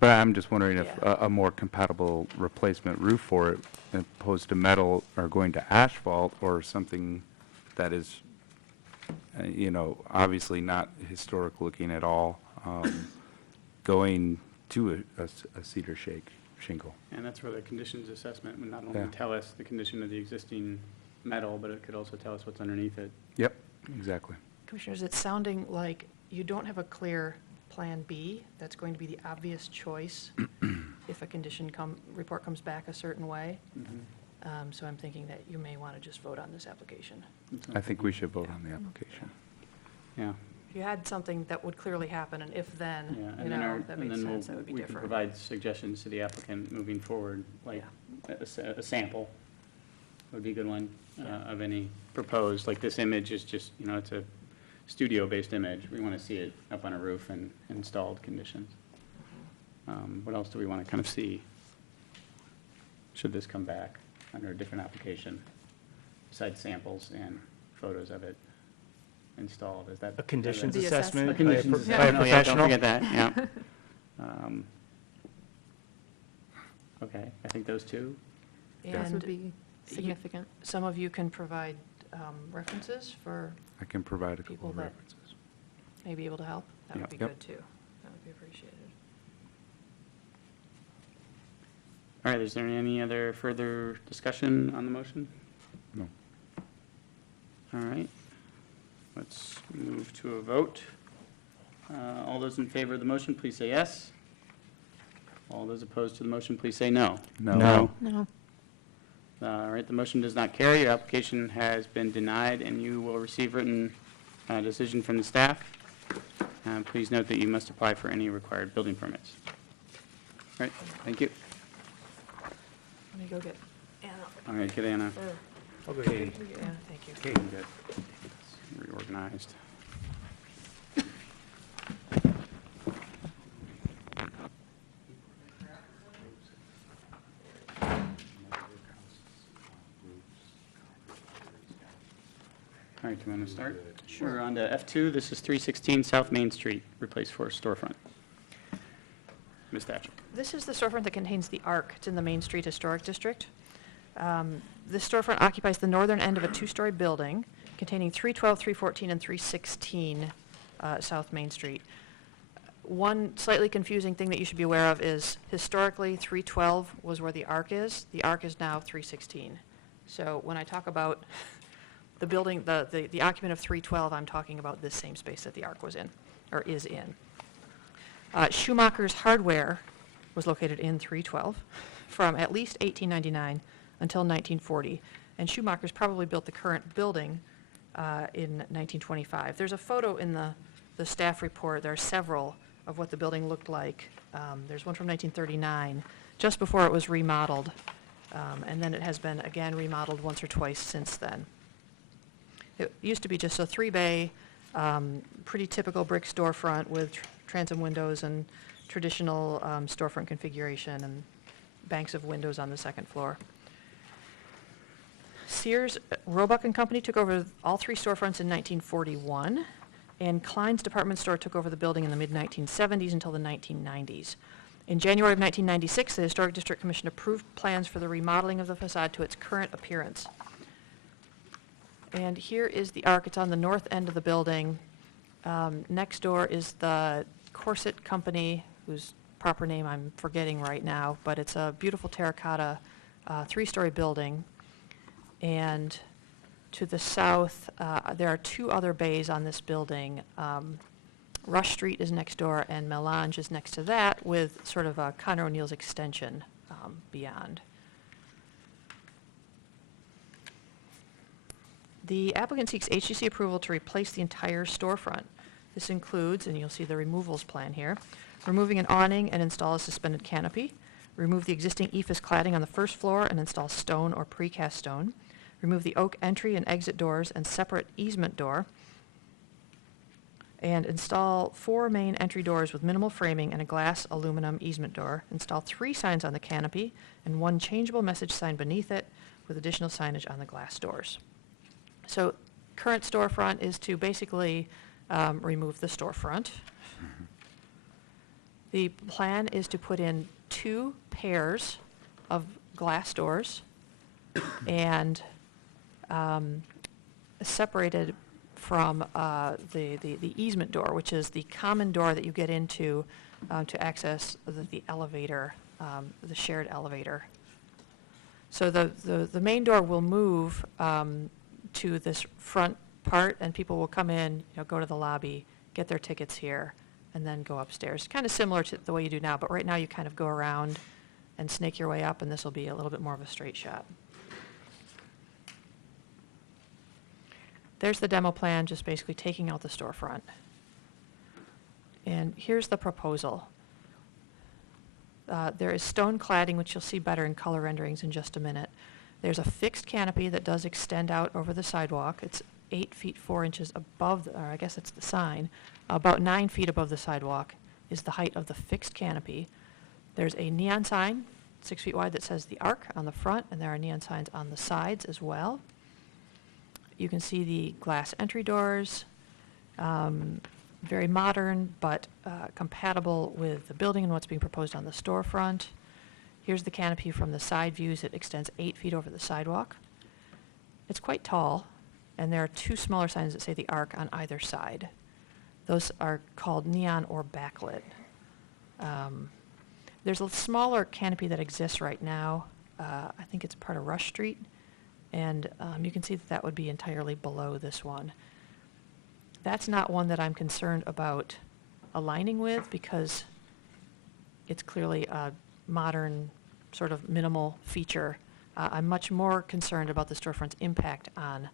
But I'm just wondering if Yeah. a more compatible replacement roof for it, as opposed to metal, or going to asphalt, or something that is, obviously not historic looking at all, going to a cedar shingle. And that's where the conditions assessment would not only Yeah. tell us the condition of the existing metal, but it could also tell us what's underneath it. Yep, exactly. Commissioners, it's sounding like you don't have a clear Plan B. That's going to be the obvious choice if a condition report comes back a certain way. So I'm thinking that you may want to just vote on this application. I think we should vote on the application. Yeah. If you had something that would clearly happen, and if then, Yeah, you and then know, that and makes then sense, that would be we can different. provide suggestions to the applicant moving forward, like a sample would be a good one of any proposed, like this image is just, it's a studio-based image. We want to see it up on a roof and installed conditions. What else do we want to kind of see? Should this come back under a different application, besides samples and photos of it installed? Is that? A conditions The assessment A by a conditions by a assessment. Oh, yeah, don't professional? forget that, yeah. Okay, I think those two. Those And would be significant. some of you can provide references for, I can provide a couple People of that- references. may be able to help. That would be Yep. good, too. That would be appreciated. All right, is there any other further discussion on the motion? No. All right, let's move to a vote. All those in favor of the motion, please say yes. All those opposed to the motion, please say no. No. No. All right, the motion does not carry. Your application has been denied, and you will receive written decision from the staff. Please note that you must apply for any required building permits. All right, thank you. Let me go get Anna. All right, get Anna. I'll go Katie. Anna, thank you. Okay, good. Reorganized. All right, do you want to start? Sure. We're on to F2. This is 316 South Main Street, replaced for a storefront. Ms. Thatcher. This is the storefront that contains the Arc. It's in the Main Street Historic District. This storefront occupies the northern end of a two-story building containing 312, 314, and 316 South Main Street. One slightly confusing thing that you should be aware of is historically 312 was where the Arc is. The Arc is now 316. So when I talk about the building, the occupant of 312, I'm talking about this same space that the Arc was in, or is in. Schumacher's Hardware was located in 312 from at least 1899 until 1940, and Schumacher's probably built the current building in 1925. There's a photo in the staff report. There are several of what the building looked like. There's one from 1939, just before it was remodeled, and then it has been again remodeled once or twice since then. It used to be just a three-bay, pretty typical brick storefront with transom windows and traditional storefront configuration and banks of windows on the second floor. Sears, Roebuck and Company took over all three storefronts in 1941, and Klein's department store took over the building in the mid-1970s until the 1990s. In January of 1996, the Historic District Commission approved plans for the remodeling of the facade to its current appearance. And here is the Arc. It's on the north end of the building. Next door is the Corset Company, whose proper name I'm forgetting right now, but it's a beautiful terracotta three-story building. And to the south, there are two other bays on this building. Rush Street is next door, and Melange is next to that, with sort of a Connor O'Neill's extension beyond. The applicant seeks HGC approval to replace the entire storefront. This includes, and you'll see the removals plan here, removing an awning and install a suspended canopy, remove the existing ephes cladding on the first floor and install stone or precast stone, remove the oak entry and exit doors and separate easement door, and install 4 main entry doors with minimal framing and a glass aluminum easement door. Install 3 signs on the canopy and 1 changeable message sign beneath it with additional signage on the glass doors. So current storefront is to basically remove the storefront. The plan is to put in 2 pairs of glass doors and separated from the easement door, which is the common door that you get into to access the elevator, the shared elevator. So the main door will move to this front part, and people will come in, go to the lobby, get their tickets here, and then go upstairs. Kind of similar to the way you do now, but right now you kind of go around and snake your way up, and this will be a little bit more of a straight shot. There's the demo plan, just basically taking out the storefront. And here's the proposal. There is stone cladding, which you'll see better in color renderings in just a minute. There's a fixed canopy that does extend out over the sidewalk. It's 8 feet 4 inches above, or I guess it's the sign. About 9 feet above the sidewalk is the height of the fixed canopy. There's a neon sign, 6 feet wide, that says the Arc on the front, and there are neon signs on the sides as well. You can see the glass entry doors, very modern, but compatible with the building and what's being proposed on the storefront. Here's the canopy from the side views. It extends 8 feet over the sidewalk. It's quite tall, and there are 2 smaller signs that say the Arc on either side. Those are called neon or backlit. There's a smaller canopy that exists right now. I think it's part of Rush Street, and you can see that that would be entirely below this one. That's not one that I'm concerned about aligning with because it's clearly a modern, sort of minimal feature. I'm much more concerned about the storefront's impact on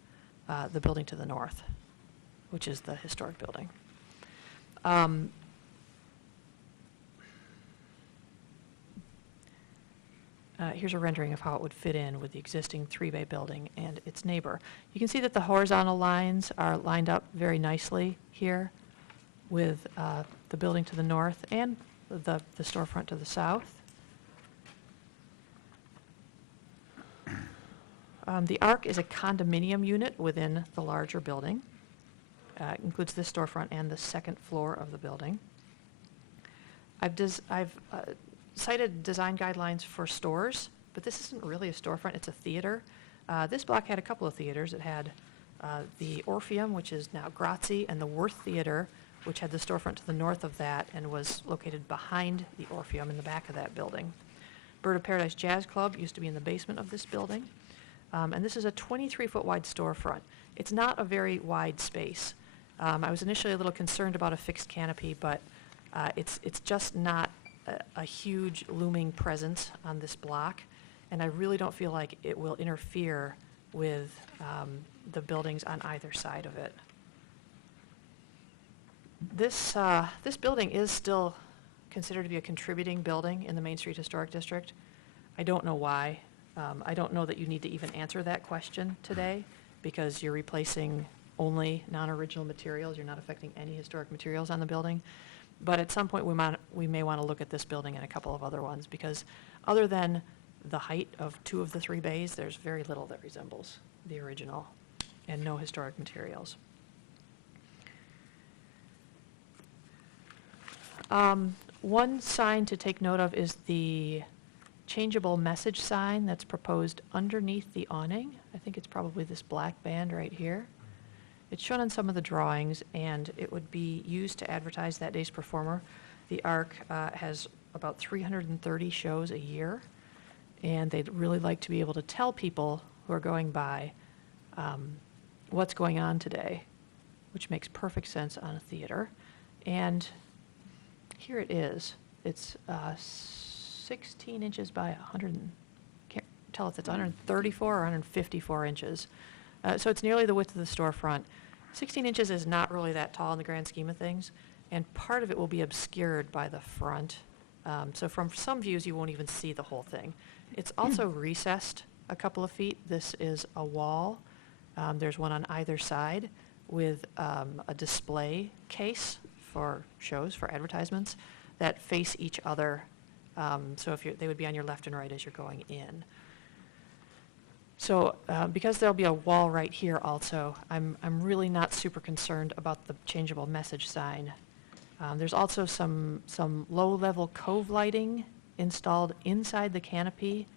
the building to the north, which is the historic building. Here's a rendering of how it would fit in with the existing 3-bay building and its neighbor. You can see that the horizontal lines are lined up very nicely here with the building to the north and the storefront to the south. The Arc is a condominium unit within the larger building. It includes this storefront and the second floor of the building. I've cited design guidelines for stores, but this isn't really a storefront, it's a theater. This block had a couple of theaters. It had the Orpheum, which is now Grazie, and the Worth Theater, which had the storefront to the north of that and was located behind the Orpheum in the back of that building. Bird of Paradise Jazz Club used to be in the basement of this building. And this is a 23-foot wide storefront. It's not a very wide space. I was initially a little concerned about a fixed canopy, but it's just not a huge looming presence on this block, and I really don't feel like it will interfere with the buildings on either side of it. This building is still considered to be a contributing building in the Main Street Historic District. I don't know why. I don't know that you need to even answer that question today because you're replacing only non-original materials. You're not affecting any historic materials on the building. But at some point, we may want to look at this building and a couple of other ones because other than the height of 2 of the 3 bays, there's very little that resembles the original and no historic materials. One sign to take note of is the changeable message sign that's proposed underneath the awning. I think it's probably this black band right here. It's shown on some of the drawings, and it would be used to advertise that day's performer. The Arc has about 330 shows a year, and they'd really like to be able to tell people who are going by what's going on today, which makes perfect sense on a theater. And here it is. It's 16 inches by 100, can't tell if it's 134 or 154 inches. So it's nearly the width of the storefront. 16 inches is not really that tall in the grand scheme of things, and part of it will be obscured by the front. So from some views, you won't even see the whole thing. It's also recessed a couple of feet. This is a wall. There's one on either side with a display case for shows, for advertisements, that face each other. So if they would be on your left and right as you're going in. So because there'll be a wall right here also, I'm really not super concerned about the changeable message sign There's also some low-level cove lighting installed inside the canopy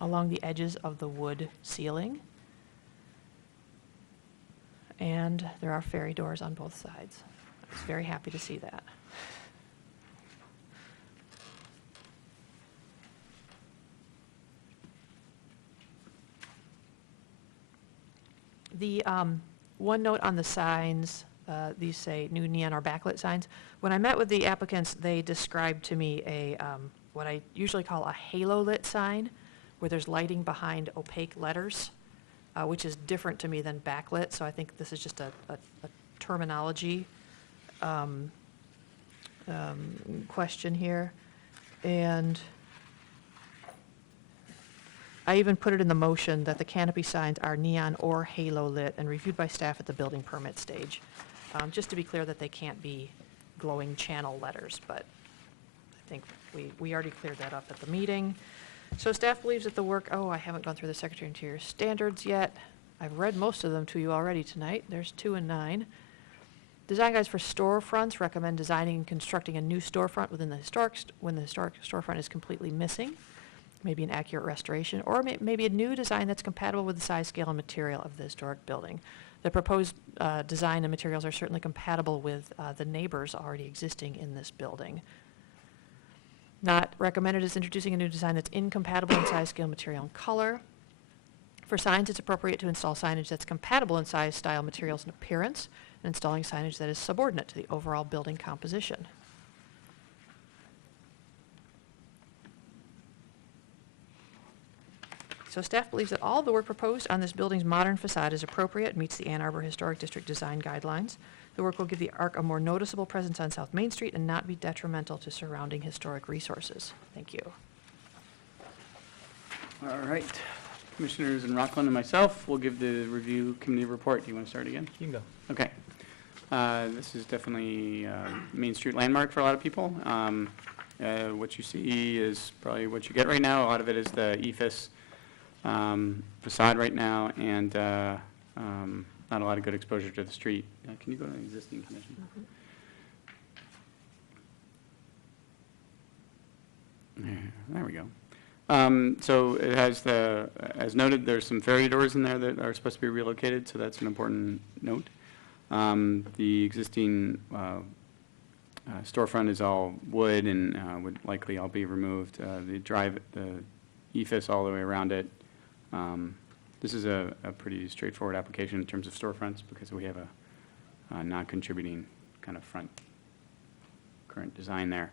along the edges of the wood ceiling. And there are ferry doors on both sides. I was very happy to see that. The one note on the signs, these say new neon or backlit signs. When I met with the applicants, they described to me a what I usually call a halo-lit sign, where there's lighting behind opaque letters, which is different to me than backlit. So I think this is just a terminology question here. And I even put it in the motion that the canopy signs are neon or halo lit and reviewed by staff at the building permit stage. Just to be clear that they can't be glowing channel letters, but I think we already cleared that up at the meeting. So staff believes that the work, I haven't gone through the Secretary of Interior standards yet. I've read most of them to you already tonight. There's 2 and 9. Design guides for storefronts recommend designing and constructing a new storefront when the historic storefront is completely missing. Maybe an accurate restoration, or maybe a new design that's compatible with the size, scale, and material of the historic building. The proposed design and materials are certainly compatible with the neighbors already existing in this building. Not recommended is introducing a new design that's incompatible in size, scale, material, and color. For signs, it's appropriate to install signage that's compatible in size, style, materials, and appearance, and installing signage that is subordinate to the overall building composition. So staff believes that all the work proposed on this building's modern facade is appropriate and meets the Ann Arbor Historic District design guidelines. The work will give the ARC a more noticeable presence on South Main Street and not be detrimental to surrounding historic resources. Thank you. All right. Commissioners and Rockland and myself will give the review committee report. Do you want to start again? You can go. Okay. This is definitely Main Street landmark for a lot of people. What you see is probably what you get right now. A lot of it is the EFIS facade right now, and not a lot of good exposure to the street. Can you go to the existing condition? There we go. So it has as noted, there's some ferry doors in there that are supposed to be relocated, so that's an important note. The existing storefront is all wood and would likely all be removed. The EFIS all the way around it. This is a pretty straightforward application in terms of storefronts because we have a non-contributing kind of front current design there.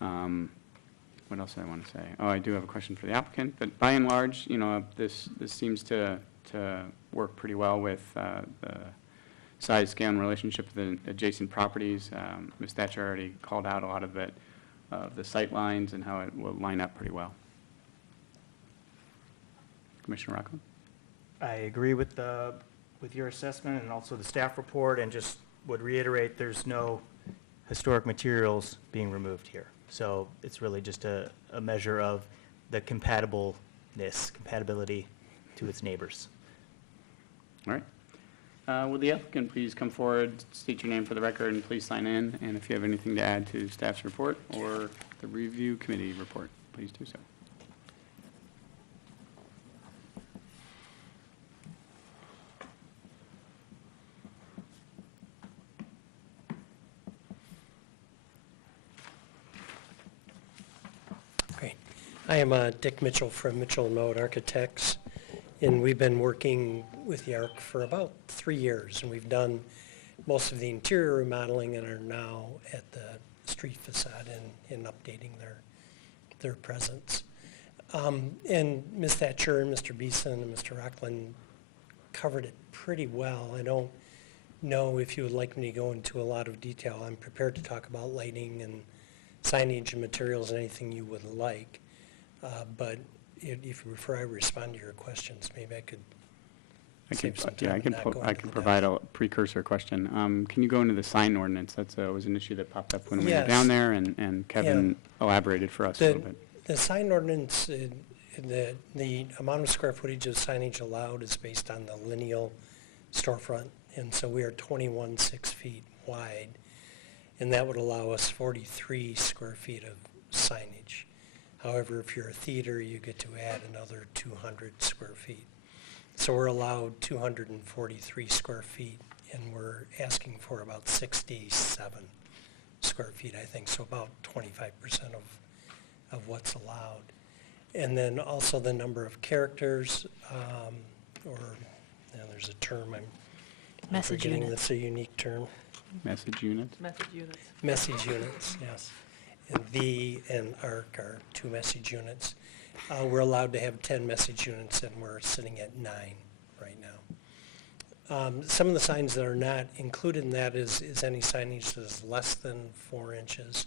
What else do I want to say? I do have a question for the applicant, but by and large, this seems to work pretty well with the size, scale, and relationship of the adjacent properties. Ms. Thatcher already called out a lot of it, the sight lines and how it will line up pretty well. Commissioner Rockland? I agree with your assessment and also the staff report, and just would reiterate there's no historic materials being removed here. So it's really just a measure of the compatibility to its neighbors. All right. Will the applicant please come forward, state your name for the record, and please sign in. And if you have anything to add to staff's report or the review committee report, please do so. Great. I am Dick Mitchell from Mitchell & Mode Architects, and we've been working with the ARC for about 3 years, and we've done most of the interior remodeling and are now at the street facade and updating their presence. And Ms. Thatcher and Mr. Beeson and Mr. Rockland covered it pretty well. I don't know if you would like me to go into a lot of detail. I'm prepared to talk about lighting and signage and materials and anything you would like. But if you prefer I respond to your questions, maybe I could save some time and not go I into can the provide a precursor question. Can you go into the sign ordinance? That was an issue that popped up when we were Yes. down there, and Kevin elaborated for us a little bit. The sign ordinance, the amount of square footage of signage allowed is based on the lineal storefront, and so we are 21 6 feet wide. and that would allow us 43 square feet of signage. However, if you're a theater, you get to add another 200 square feet. So we're allowed 243 square feet, and we're asking for about 67 square feet, I think, so about 25% of what's allowed. And then also the number of characters, there's a term I'm Message forgetting unit. that's a unique term. Message units. Message units. Message units, yes. And the and ARC are 2 message units. We're allowed to have 10 message units, and we're sitting at 9 right now. Some of the signs that are not included in that is any signage that is less than 4 inches,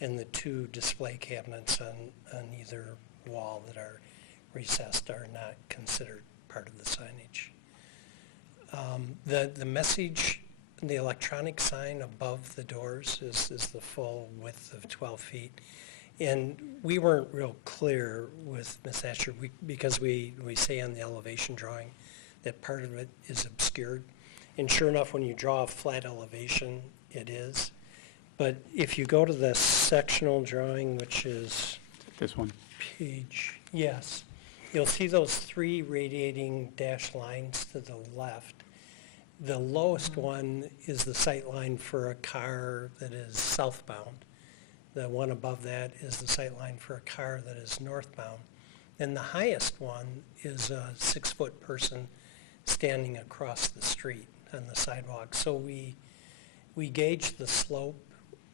and the 2 display cabinets on either wall that are recessed are not considered part of the signage. The message, the electronic sign above the doors is the full width of 12 feet. And we weren't real clear with Ms. Thatcher because we say on the elevation drawing that part of it is obscured. And sure enough, when you draw a flat elevation, it is. But if you go to the sectional drawing, which is This one. page, yes, you'll see those 3 radiating dashed lines to the left. The lowest one is the sight line for a car that is southbound. The one above that is the sight line for a car that is northbound. And the highest one is a 6-foot person standing across the street on the sidewalk. So we gauge the slope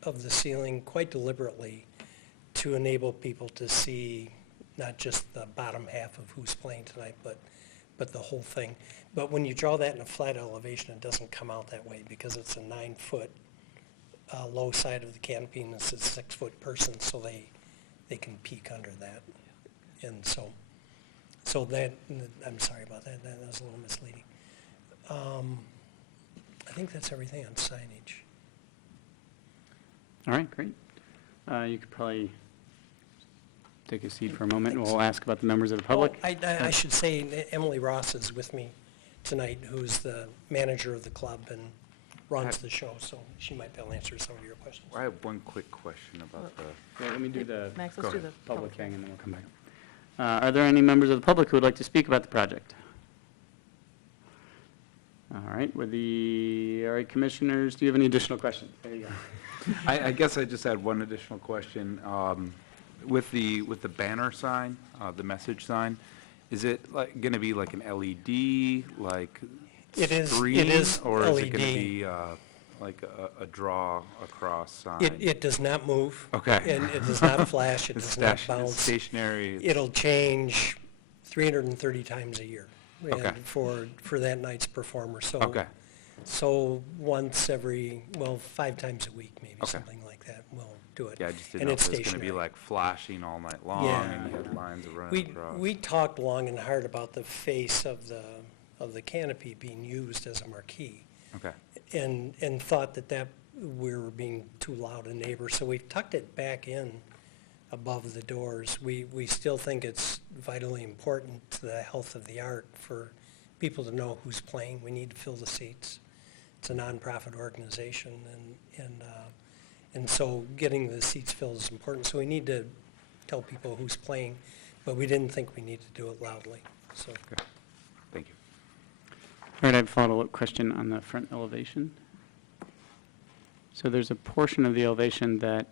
of the ceiling quite deliberately to enable people to see not just the bottom half of who's playing tonight, but the whole thing. But when you draw that in a flat elevation, it doesn't come out that way because it's a 9-foot low side of the canopy, and it's a 6-foot person, so they can peek under that. And so that, I'm sorry about that, that was a little misleading. I think that's everything on signage. All right, great. You could probably take a seat for a moment, and we'll ask about the members of the public. Oh, I should say Emily Ross is with me tonight, who's the manager of the club and runs the show, so she might be able to answer some of your questions. I have one quick question about the, Yeah, let me do the Max, Go let's do ahead. the public hearing, and then we'll come back. Are there any members of the public who would like to speak about the project? All right, all right, commissioners, do you have any additional questions? There you go. I guess I just had one additional question. With the banner sign, the message sign, is it like going to be like an LED, like It is screen? Or is it going to LED. be like a draw across sign? It does not move. Okay. And it does not flash, it It's does not it's bounce. stationary? It'll change 330 times a year. Okay. And for that night's performer, so. Okay. So once every, 5 times a week, maybe, Okay. something like that, we'll do it. Yeah, I just didn't And know it's if it's going to be stationary. like flashing all night long Yeah. and you had lines running across. We talked long and hard about the face of the canopy being used as a marquee. Okay. And thought that we were being too loud a neighbor, so we've tucked it back in above the doors. We still think it's vitally important to the health of the Ark for people to know who's playing. We need to fill the seats. It's a nonprofit organization, and so getting the seats filled is important. So we need to tell people who's playing, but we didn't think we needed to do it loudly, so. Okay. Thank you. All right, I have a follow-up question on the front elevation. So there's a portion of the elevation that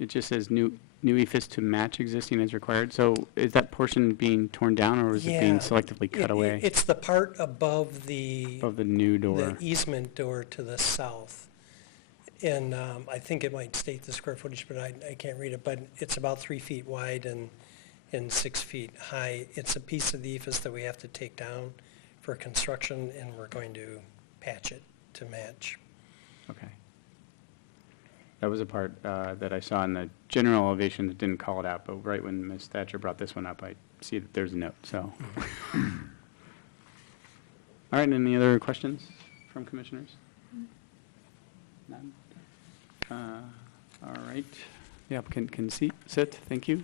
it just says new ephes to match existing as required. So is that portion being torn down, or is it being Yeah. selectively cut away It's the part above the of the new door? the easement door to the south. And I think it might state the square footage, but I can't read it, but it's about 3 feet wide and 6 feet high. It's a piece of the ephes that we have to take down for construction, and we're going to patch it to match. Okay. That was a part that I saw in the general elevation that didn't call it out, but right when Ms. Thatcher brought this one up, I see that there's a note, so. All right, any other questions from commissioners? None? All right, the applicant can sit, thank you.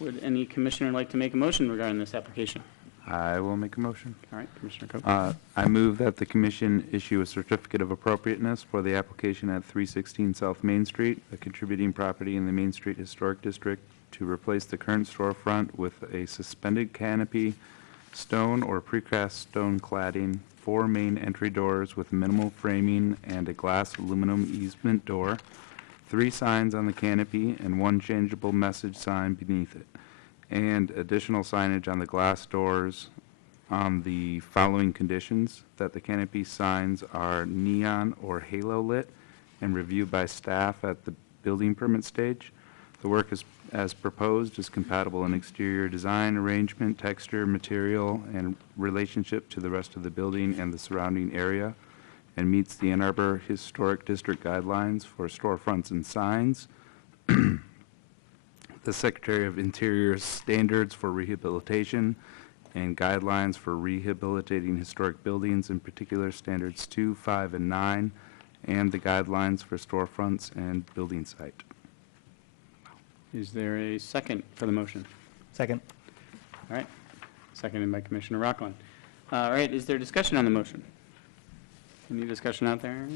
Would any commissioner like to make a motion regarding this application? I will make a motion. All right, Commissioner Cope. I move that the commission issue a certificate of appropriateness for the application at 316 South Main Street, a contributing property in the Main Street Historic District, to replace the current storefront with a suspended canopy, stone or precast stone cladding, 4 main entry doors with minimal framing and a glass aluminum easement door, 3 signs on the canopy, and 1 changeable message sign beneath it, and additional signage on the glass doors on the following conditions: that the canopy signs are neon or halo lit and reviewed by staff at the building permit stage. The work is, as proposed, is compatible in exterior design, arrangement, texture, material, and relationship to the rest of the building and the surrounding area, and meets the Ann Arbor Historic District guidelines for storefronts and signs, the Secretary of Interior's standards for rehabilitation and guidelines for rehabilitating historic buildings, in particular standards 2, 5, and 9, and the guidelines for storefronts and building site. Is there a second for the motion? Second. All right, seconded by Commissioner Rockland. All right, is there discussion on the motion? Any discussion out there?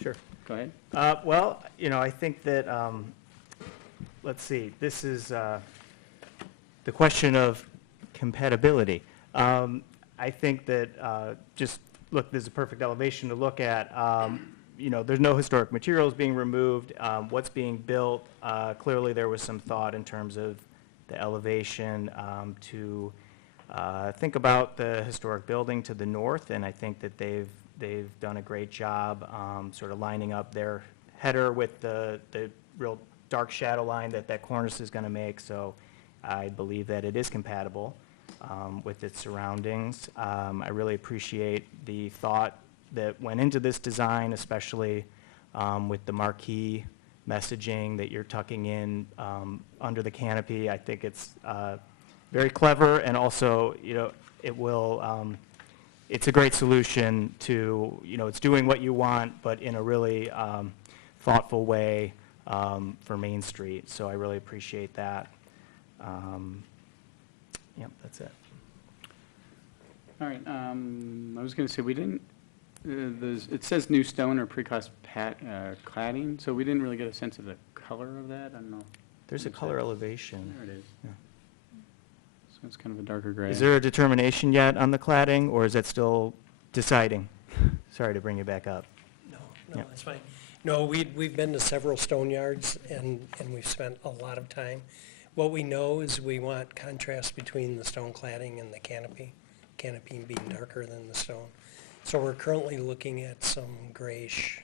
Sure. Go ahead. Well, I think that, let's see, this is the question of compatibility. I think that look, this is a perfect elevation to look at. There's no historic materials being removed. What's being built, clearly there was some thought in terms of the elevation to think about the historic building to the north, and I think that they've done a great job sort of lining up their header with the real dark shadow line that cornice is going to make, so I believe that it is compatible with its surroundings. I really appreciate the thought that went into this design, especially with the marquee messaging that you're tucking in under the canopy. I think it's very clever, and also, it will, it's a great solution to, it's doing what you want, but in a really thoughtful way for Main Street, so I really appreciate that. Yep, that's it. All right, I was going to say, we didn't, it says new stone or precast cladding, so we didn't really get a sense of the color of that. I don't know. There's a color elevation. There it is. Yeah. So it's kind of a darker gray. Is there a determination yet on the cladding, or is that still deciding? Sorry to bring you back up. No, Yeah. that's fine. No, we've been to several stone yards, and we've spent a lot of time. What we know is we want contrast between the stone cladding and the canopy being darker than the stone. So we're currently looking at some grayish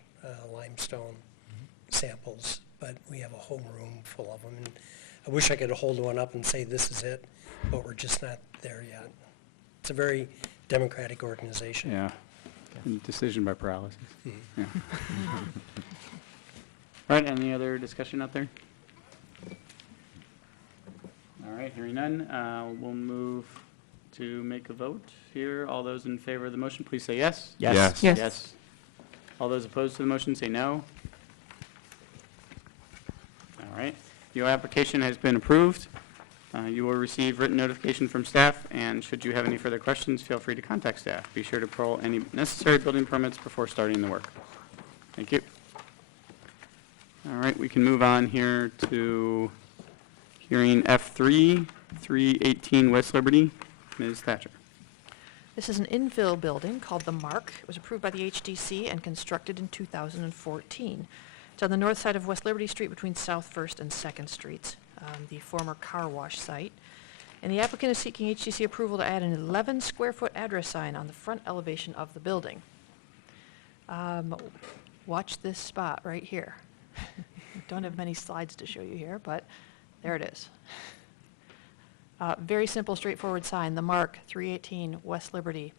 limestone samples, but we have a whole room full of them. And I wish I could hold one up and say this is it, but we're just not there yet. It's a very democratic organization. Yeah, decision by paralysis. Yeah. All right, any other discussion out there? All right, hearing none, we'll move to make a vote here. All those in favor of the motion, please say yes. Yes. Yes. Yes. All those opposed to the motion, say no. All right, your application has been approved. You will receive written notification from staff, and should you have any further questions, feel free to contact staff. Be sure to pull any necessary building permits before starting the work. Thank you. All right, we can move on here to hearing F3, 318 West Liberty. Ms. Thatcher. This is an infill building called The Mark. It was approved by the HDC and constructed in 2014. It's on the north side of West Liberty Street between South First and Second Streets, the former car wash site. And the applicant is seeking HDC approval to add an 11-square-foot address sign on the front elevation of the building. Watch this spot right here. Don't have many slides to show you here, but there it is. Very simple, straightforward sign, The Mark, 318 West Liberty.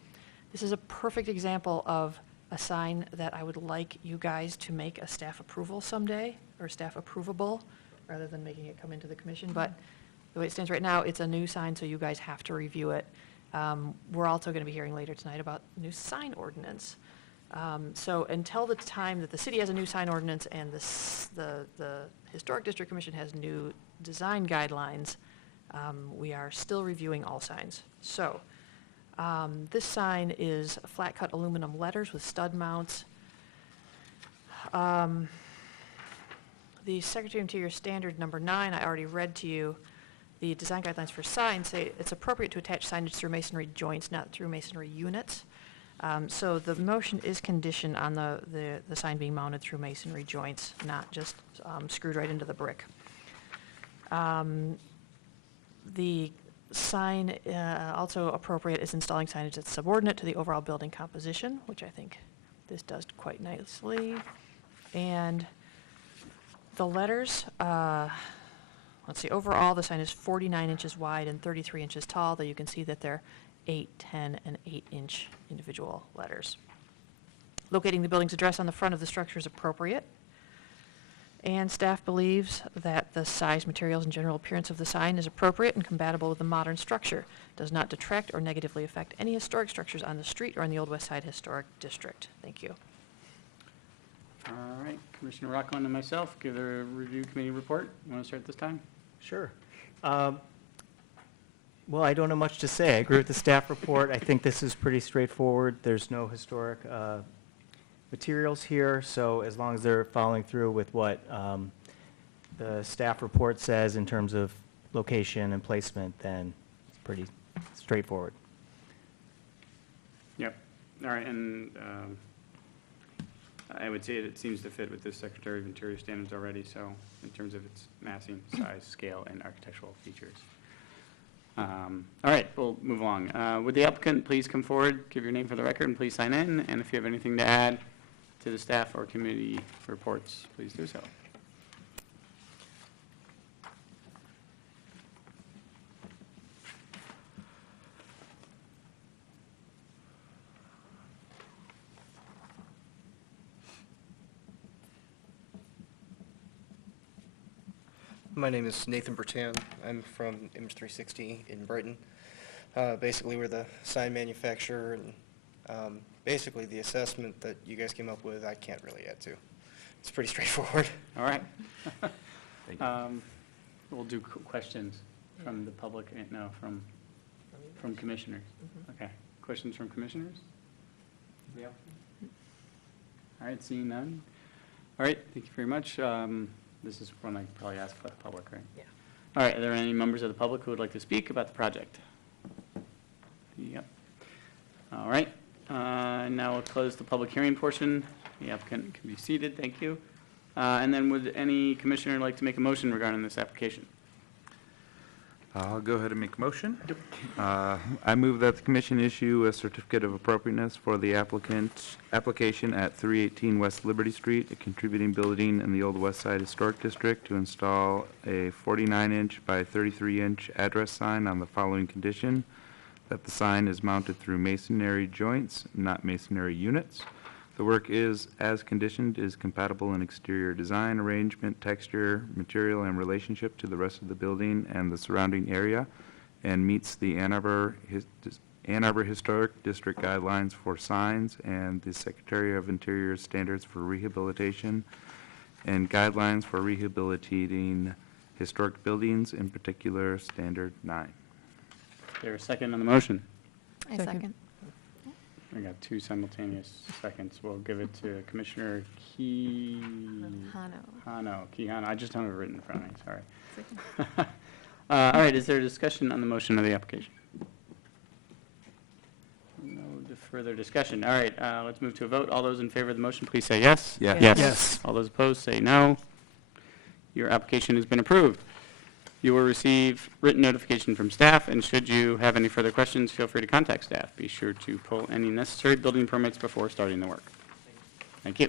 This is a perfect example of a sign that I would like you guys to make a staff approval someday, or staff approvable, rather than making it come into the commission. But the way it stands right now, it's a new sign, so you guys have to review it. We're also going to be hearing later tonight about new sign ordinance. So until the time that the city has a new sign ordinance and the Historic District Commission has new design guidelines, We are still reviewing all signs. So, this sign is flat-cut aluminum letters with stud mounts. The Secretary of Interior Standard number 9, I already read to you. The design guidelines for signs say it's appropriate to attach signage through masonry joints, not through masonry units. So the motion is conditioned on the sign being mounted through masonry joints, not just screwed right into the brick. The sign also appropriate is installing signage that's subordinate to the overall building composition, which I think this does quite nicely. And the letters, let's see, overall the sign is 49 inches wide and 33 inches tall, though you can see that they're 8, 10, and 8-inch individual letters. Locating the building's address on the front of the structure is appropriate. And staff believes that the size, materials, and general appearance of the sign is appropriate and compatible with the modern structure. Does not detract or negatively affect any historic structures on the street or in the Old West Side Historic District. Thank you. All right, Commissioner Rockland and myself, give the review committee report. You want to start this time? Sure. Well, I don't have much to say. I agree with the staff report. I think this is pretty straightforward. There's no historic materials here, so as long as they're following through with what the staff report says in terms of location and placement, then it's pretty straightforward. Yep. All right, and I would say it seems to fit with the Secretary of Interior standards already, so in terms of its massing, size, scale, and architectural features. All right, we'll move along. Would the applicant please come forward, give your name for the record, and please sign in, and if you have anything to add to the staff or committee reports, please do so. My name is Nathan Bertan. I'm from Image 360 in Brighton. Basically, we're the sign manufacturer, and basically the assessment that you guys came up with, I can't really add to. It's pretty straightforward. All right. Thank you. We'll do questions from the public, no, from commissioners. Okay, questions from commissioners? Yeah. All right, seeing none. All right, thank you very much. This is one I could probably ask about the public, right? Yeah. All right, are there any members of the public who would like to speak about the project? Yep. All right, now we'll close the public hearing portion. The applicant can be seated, thank you. And then would any commissioner like to make a motion regarding this application? I'll go ahead and make a motion. I move that the commission issue a certificate of appropriateness for the application at 318 West Liberty Street, a contributing building in the Old West Side Historic District, to install a 49-inch by 33-inch address sign on the following condition: that the sign is mounted through masonry joints, not masonry units. The work is, as conditioned, is compatible in exterior design, arrangement, texture, material, and relationship to the rest of the building and the surrounding area, and meets the Ann Arbor Historic District guidelines for signs and the Secretary of Interior standards for rehabilitation and guidelines for rehabilitating historic buildings, in particular Standard 9. Is there a second on the motion? I Second. second. We got two simultaneous seconds. We'll give it to Commissioner Quijano. I just don't have it written in front of me, sorry. All right, is there a discussion on the motion of the application? No further discussion. All right, let's move to a vote. All those in favor of the motion, please say yes. Yes. Yes. All those opposed, say no. Your application has been approved. You will receive written notification from staff, and should you have any further questions, feel free to contact staff. Be sure to pull any necessary building permits before starting the work. Thank you.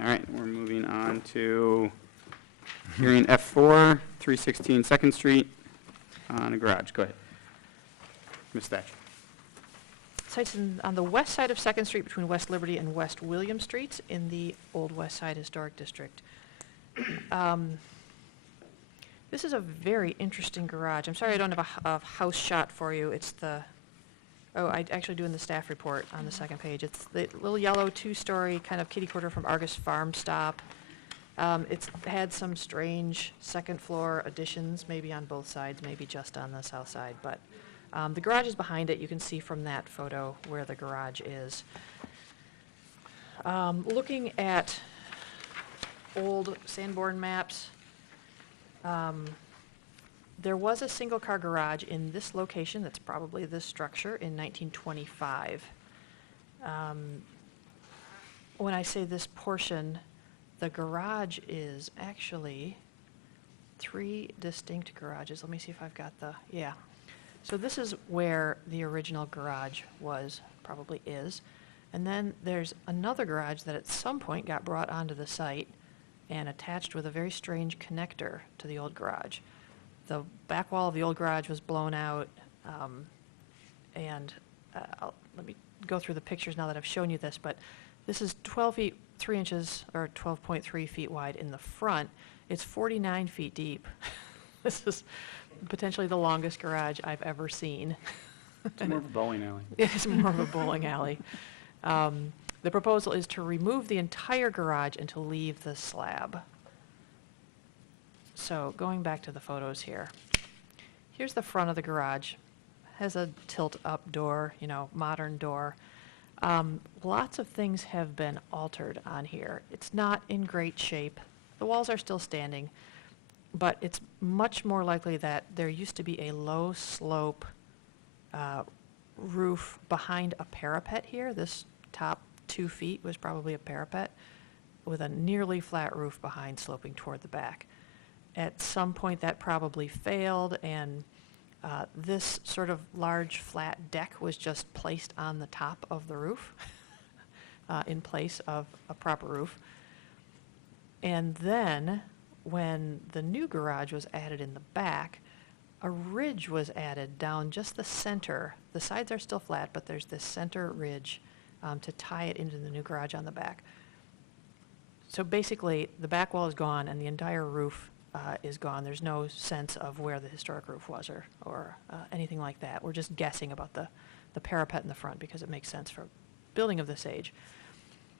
All right, we're moving on to hearing F4, 316 2nd Street on a garage. Go ahead. Ms. Thatcher. Site's on the west side of 2nd Street between West Liberty and West William Streets in the Old West Side Historic District. This is a very interesting garage. I'm sorry I don't have a house shot for you. It's the, oh, I actually do in the staff report on the second page. It's the little yellow 2-story kind of kitty corner from Argus Farm Stop. It's had some strange second floor additions, maybe on both sides, maybe just on the south side, but the garage is behind it. You can see from that photo where the garage is. Looking at old Sanborn maps, there was a single-car garage in this location, that's probably this structure, in 1925. When I say this portion, the garage is actually 3 distinct garages. Let me see if I've got the, yeah. So this is where the original garage was, probably is. And then there's another garage that at some point got brought onto the site and attached with a very strange connector to the old garage. The back wall of the old garage was blown out, and let me go through the pictures now that I've shown you this, but this is 12 feet 3 inches, or 12.3 feet wide in the front. It's 49 feet deep. This is potentially the longest garage I've ever seen. It's more of a bowling alley. It's more of a bowling alley. The proposal is to remove the entire garage and to leave the slab. So going back to the photos here, here's the front of the garage. Has a tilt-up door, you know, modern door. Lots of things have been altered on here. It's not in great shape. The walls are still standing, but it's much more likely that there used to be a low slope roof behind a parapet here. This top 2 feet was probably a parapet with a nearly flat roof behind sloping toward the back. At some point that probably failed, and this sort of large flat deck was just placed on the top of the roof in place of a proper roof. And then when the new garage was added in the back, a ridge was added down just the center. The sides are still flat, but there's this center ridge to tie it into the new garage on the back. So basically, the back wall is gone and the entire roof is gone. There's no sense of where the historic roof was or anything like that. We're just guessing about the parapet in the front because it makes sense for building of this age.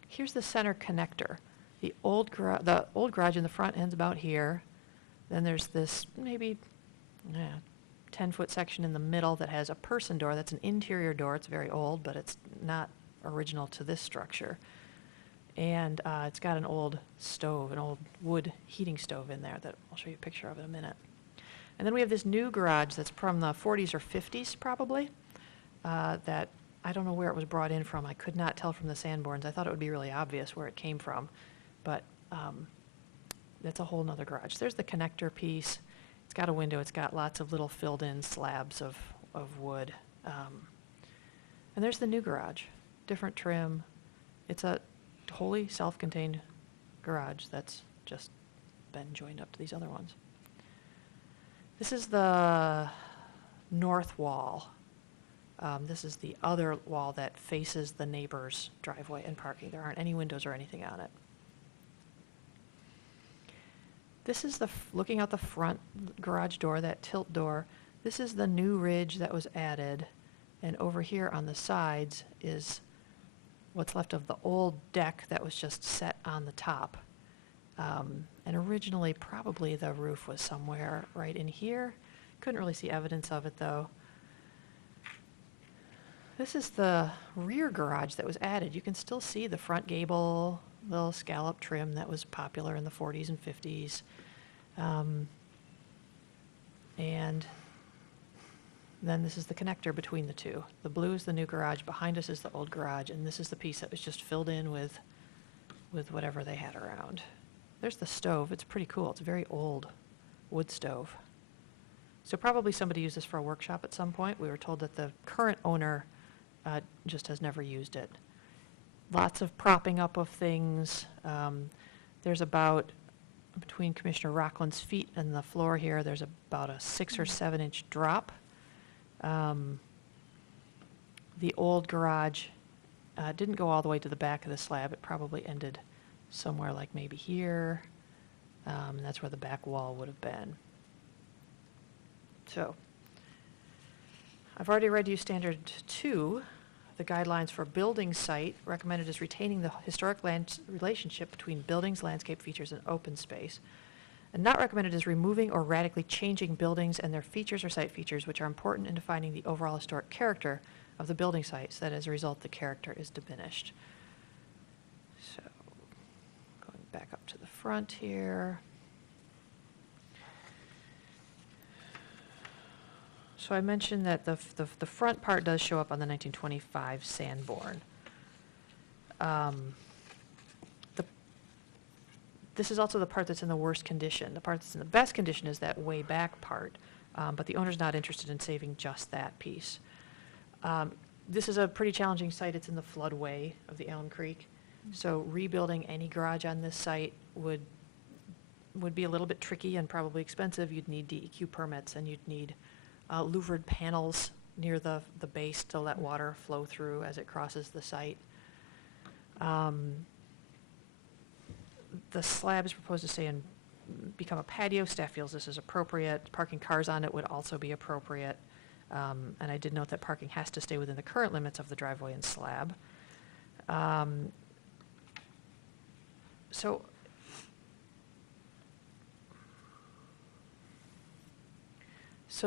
Here's the center connector. The old garage in the front ends about here. Then there's this maybe 10-foot section in the middle that has a person door. That's an interior door. It's very old, but it's not original to this structure. And it's got an old stove, an old wood heating stove in there that I'll show you a picture of in a minute. And then we have this new garage that's from the 40s or 50s probably, that I don't know where it was brought in from. I could not tell from the Sanborns. I thought it would be really obvious where it came from, but that's a whole nother garage. There's the connector piece. It's got a window. It's got lots of little filled-in slabs of wood. And there's the new garage, different trim. It's a wholly self-contained garage that's just been joined up to these other ones. This is the north wall. This is the other wall that faces the neighbor's driveway and parking. There aren't any windows or anything on it. This is looking out the front garage door, that tilt door. This is the new ridge that was added, and over here on the sides is what's left of the old deck that was just set on the top. And originally, probably the roof was somewhere right in here. Couldn't really see evidence of it, though. This is the rear garage that was added. You can still see the front gable, little scallop trim that was popular in the 40s and 50s. And then this is the connector between the two. The blue is the new garage, behind us is the old garage, and this is the piece that was just filled in with whatever they had around. There's the stove. It's pretty cool. It's a very old wood stove. So probably somebody used this for a workshop at some point. We were told that the current owner just has never used it. Lots of propping up of things. There's about, between Commissioner Rockland's feet and the floor here, there's about a 6 or 7 inch drop. The old garage didn't go all the way to the back of the slab. It probably ended somewhere like maybe here. And that's where the back wall would have been. So I've already read you standard 2. the guidelines for building site, recommended is retaining the historic land relationship between buildings, landscape features, and open space. And not recommended is removing or radically changing buildings and their features or site features, which are important in defining the overall historic character of the building sites, that as a result, the character is diminished. So, going back up to the front here. So I mentioned that the front part does show up on the 1925 Sanborn. This is also the part that's in the worst condition. The part that's in the best condition is that way back part, but the owner's not interested in saving just that piece. This is a pretty challenging site. It's in the floodway of the Elm Creek. So rebuilding any garage on this site would be a little bit tricky and probably expensive. You'd need DEQ permits, and you'd need louvered panels near the base to let water flow through as it crosses the site. The slab is proposed to stay and become a patio. Staff feels this is appropriate. Parking cars on it would also be appropriate. And I did note that parking has to stay within the current limits of the driveway and slab. So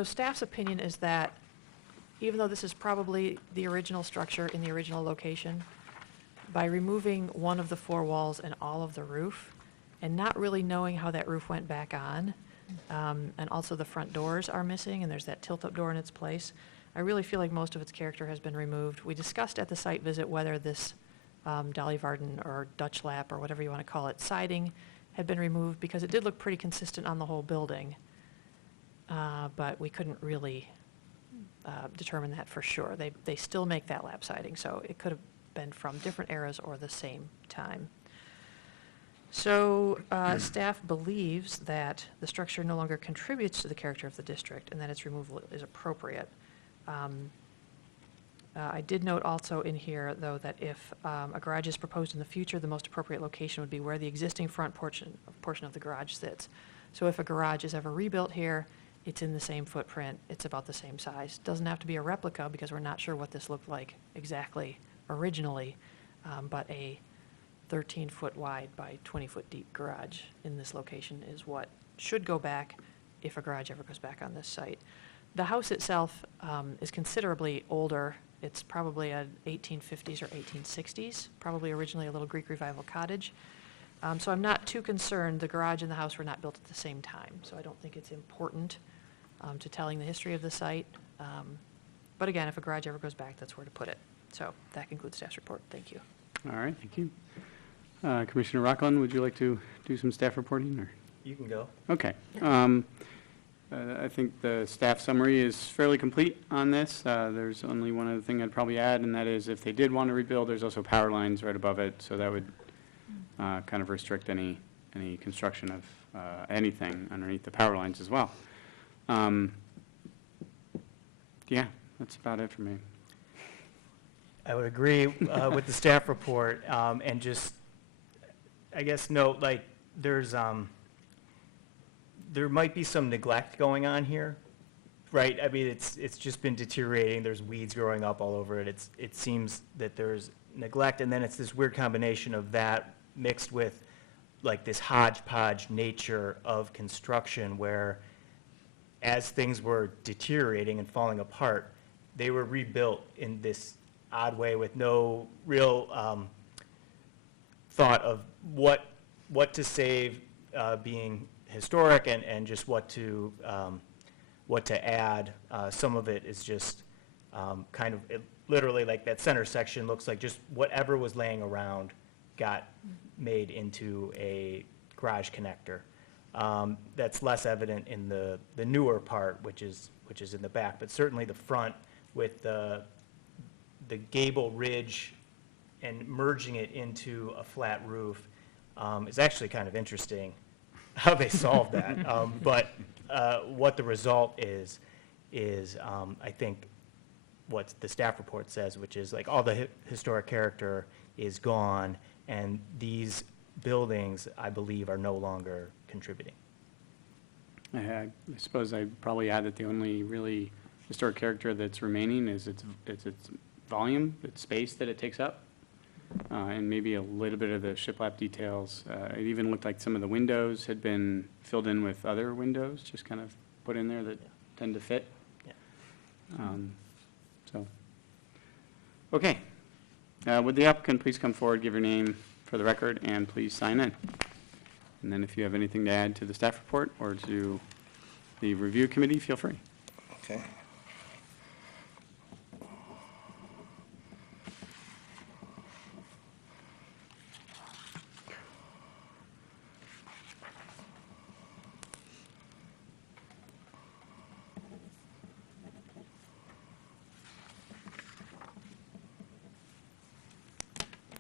staff's opinion is that even though this is probably the original structure in the original location, by removing one of the four walls and all of the roof, and not really knowing how that roof went back on, and also the front doors are missing, and there's that tilt-up door in its place, I really feel like most of its character has been removed. We discussed at the site visit whether this Dolly Varden or Dutch lap, or whatever you want to call it, siding had been removed, because it did look pretty consistent on the whole building. But we couldn't really determine that for sure. They still make that lap siding, so it could have been from different eras or the same time. So staff believes that the structure no longer contributes to the character of the district and that its removal is appropriate. I did note also in here, though, that if a garage is proposed in the future, the most appropriate location would be where the existing front portion of the garage sits. So if a garage is ever rebuilt here, it's in the same footprint, it's about the same size. Doesn't have to be a replica, because we're not sure what this looked like exactly originally, but a 13-foot wide by 20-foot deep garage in this location is what should go back if a garage ever goes back on this site. The house itself is considerably older. It's probably a 1850s or 1860s, probably originally a little Greek Revival cottage. So I'm not too concerned. The garage and the house were not built at the same time, so I don't think it's important to telling the history of the site. But again, if a garage ever goes back, that's where to put it. So that concludes staff's report. Thank you. All right, thank you. Commissioner Rockland, would you like to do some staff reporting, or? You can go. Okay. I think the staff summary is fairly complete on this. There's only one other thing I'd probably add, and that is if they did want to rebuild, there's also power lines right above it, so that would kind of restrict any construction of anything underneath the power lines as well. Yeah, that's about it for me. I would agree with the staff report, and just, I guess, note, like, there might be some neglect going on here, right? I mean, it's just been deteriorating. There's weeds growing up all over it. It seems that there's neglect, and then it's this weird combination of that mixed with, like, this hodgepodge nature of construction where, as things were deteriorating and falling apart, they were rebuilt in this odd way with no real thought of what to save being historic and just what to add. Some of it is just kind of literally, like, that center section looks like just whatever was laying around got made into a garage connector. That's less evident in the newer part, which is in the back, but certainly the front with the gable ridge and merging it into a flat roof is actually kind of interesting how they solved that. But what the result is I think what the staff report says, which is, like, all the historic character is gone, and these buildings, I believe, are no longer contributing. I suppose I'd probably add that the only really historic character that's remaining is its volume, the space that it takes up, and maybe a little bit of the shiplap details. It even looked like some of the windows had been filled in with other windows, just kind of put in there that tend to fit. Yeah. So, okay. Would the applicant please come forward, give your name for the record, and please sign in. And then if you have anything to add to the staff report or to the review committee, feel free. Okay.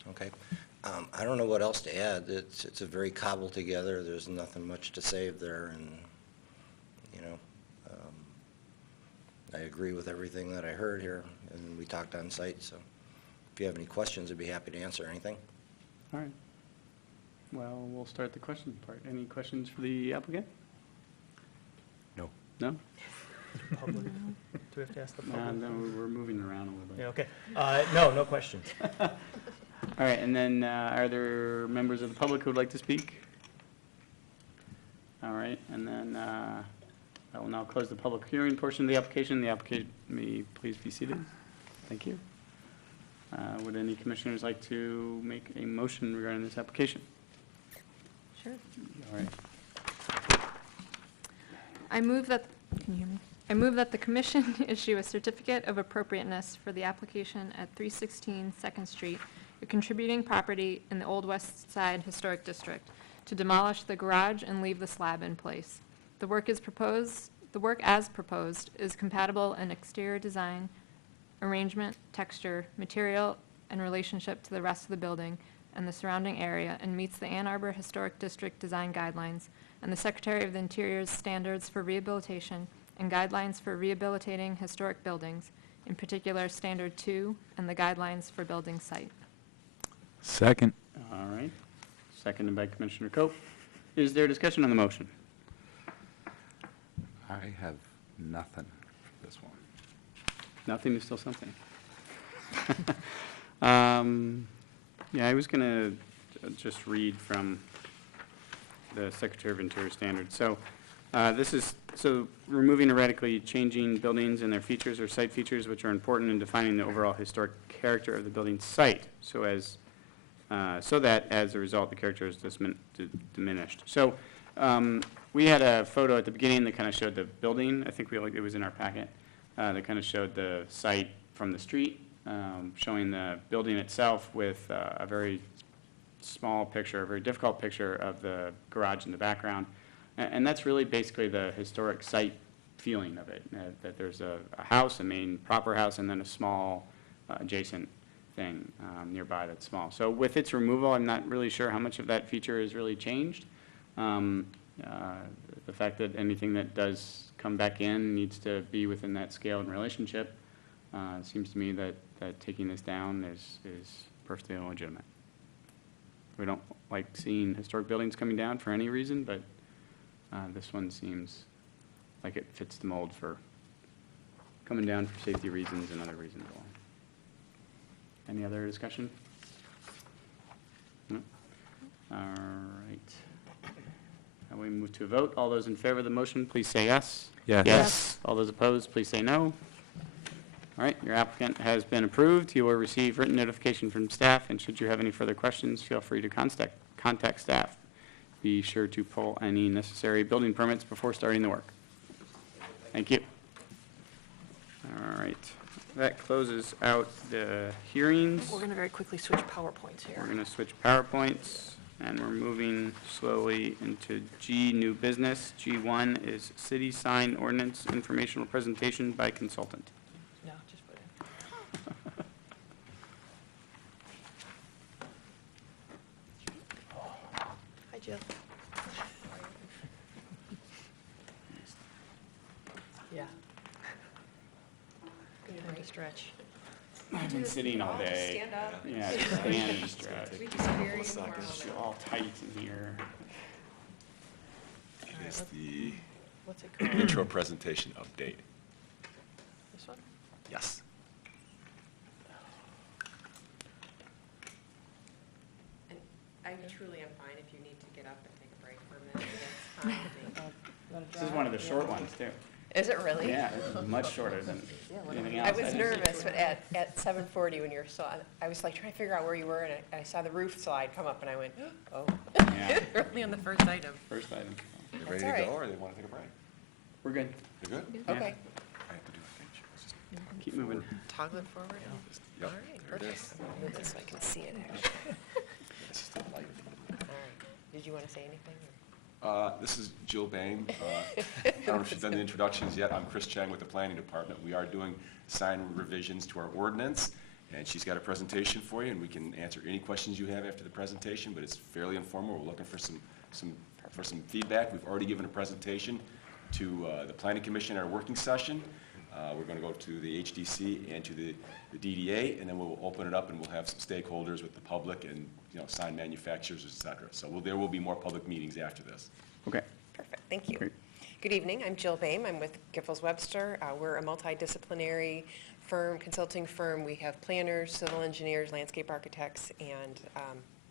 Okay. I don't know what else to add. It's a very cobbled together. There's nothing much to save there, and, you know, I agree with everything that I heard here, and we talked on site, so if you have any questions, I'd be happy to answer anything. All right. Well, we'll start the question part. Any questions for the applicant? No. No? Public? Do we have to ask the public? No, we're moving around a little bit. Yeah, okay. No, no questions. All right, and then are there members of the public who would like to speak? All right, and then I will now close the public hearing portion of the application. The applicant may please be seated. Thank you. Would any commissioners like to make a motion regarding this application? Sure. All right. I move that, can you hear me? I move that the commission issue a certificate of appropriateness for the application at 316 Second Street, a contributing property in the Old West Side Historic District, to demolish the garage and leave the slab in place. The work as proposed is compatible in exterior design, arrangement, texture, material, and relationship to the rest of the building and the surrounding area, and meets the Ann Arbor Historic District design guidelines and the Secretary of the Interior's standards for rehabilitation and guidelines for rehabilitating historic buildings, in particular Standard 2 and the guidelines for building site. Second. All right. Seconded by Commissioner Cope. Is there discussion on the motion? I have nothing for this one. Nothing is still something. Yeah, I was going to just read from the Secretary of Interior standards. So removing or radically changing buildings and their features or site features which are important in defining the overall historic character of the building site, so that as a result the character is diminished. So we had a photo at the beginning that kind of showed the building. I think it was in our packet. That kind of showed the site from the street, showing the building itself with a very small picture, a very difficult picture of the garage in the background. And that's really basically the historic site feeling of it, that there's a house, a main proper house, and then a small adjacent thing nearby that's small. So with its removal, I'm not really sure how much of that feature is really changed. The fact that anything that does come back in needs to be within that scale and relationship, it seems to me that taking this down is perfectly legitimate. We don't like seeing historic buildings coming down for any reason, but this one seems like it fits the mold for coming down for safety reasons and other reasons. Any other discussion? No? All right. Now we move to a vote. All those in favor of the motion, please say yes. Yes. Yes. All those opposed, please say no. All right, your applicant has been approved. You will receive written notification from staff, and should you have any further questions, feel free to contact staff. Be sure to pull any necessary building permits before starting the work. Thank you. All right, that closes out the hearings. We're going to very quickly switch PowerPoints We're here. going to switch PowerPoints, and we're moving slowly into G, new business. G1 is city sign ordinance informational presentation by consultant. No, just put it. Hi, Jill. Yeah. Good time to stretch. I've been sitting all day. Stand up. Yeah, just stand and stretch. We just hear you tomorrow. You're all tight in here. All right, Is the What's it called? intro presentation update? This one? Yes. This is one of the short ones, too. Is it really? Yeah, this is much shorter than anything else. I was just- nervous, but at 7:40 when you were still, I was like trying to figure out where you were, and I saw the roof slide come up, and I went, oh. Yeah. We're only on the first item. First item. You That's ready all to right. go, or they want to take a break? We're good. You're good? Yeah. Okay. I have to do a page. Let's just- Keep moving. Toggle it forward. Yep, All right, there it perfect. is. I'm gonna move this so I can see it, actually. This is the light. All right. Did you want to say anything? This is Jill Bain. I don't know if she's done the introductions yet. I'm Chris Chang with the Planning Department. We are doing sign revisions to our ordinance, and she's got a presentation for you, and we can answer any questions you have after the presentation, but it's fairly informal. We're looking for some feedback. We've already given a presentation to the Planning Commission at our working session. We're going to go to the HDC and to the DDA, and then we'll open it up and we'll have some stakeholders with the public and, sign manufacturers, et cetera. So there will be more public meetings after this. Okay. Perfect, thank you. Great. Good evening, I'm Jill Boehm, I'm with Giffords Webster. We're a multidisciplinary consulting firm. We have planners, civil engineers, landscape architects, and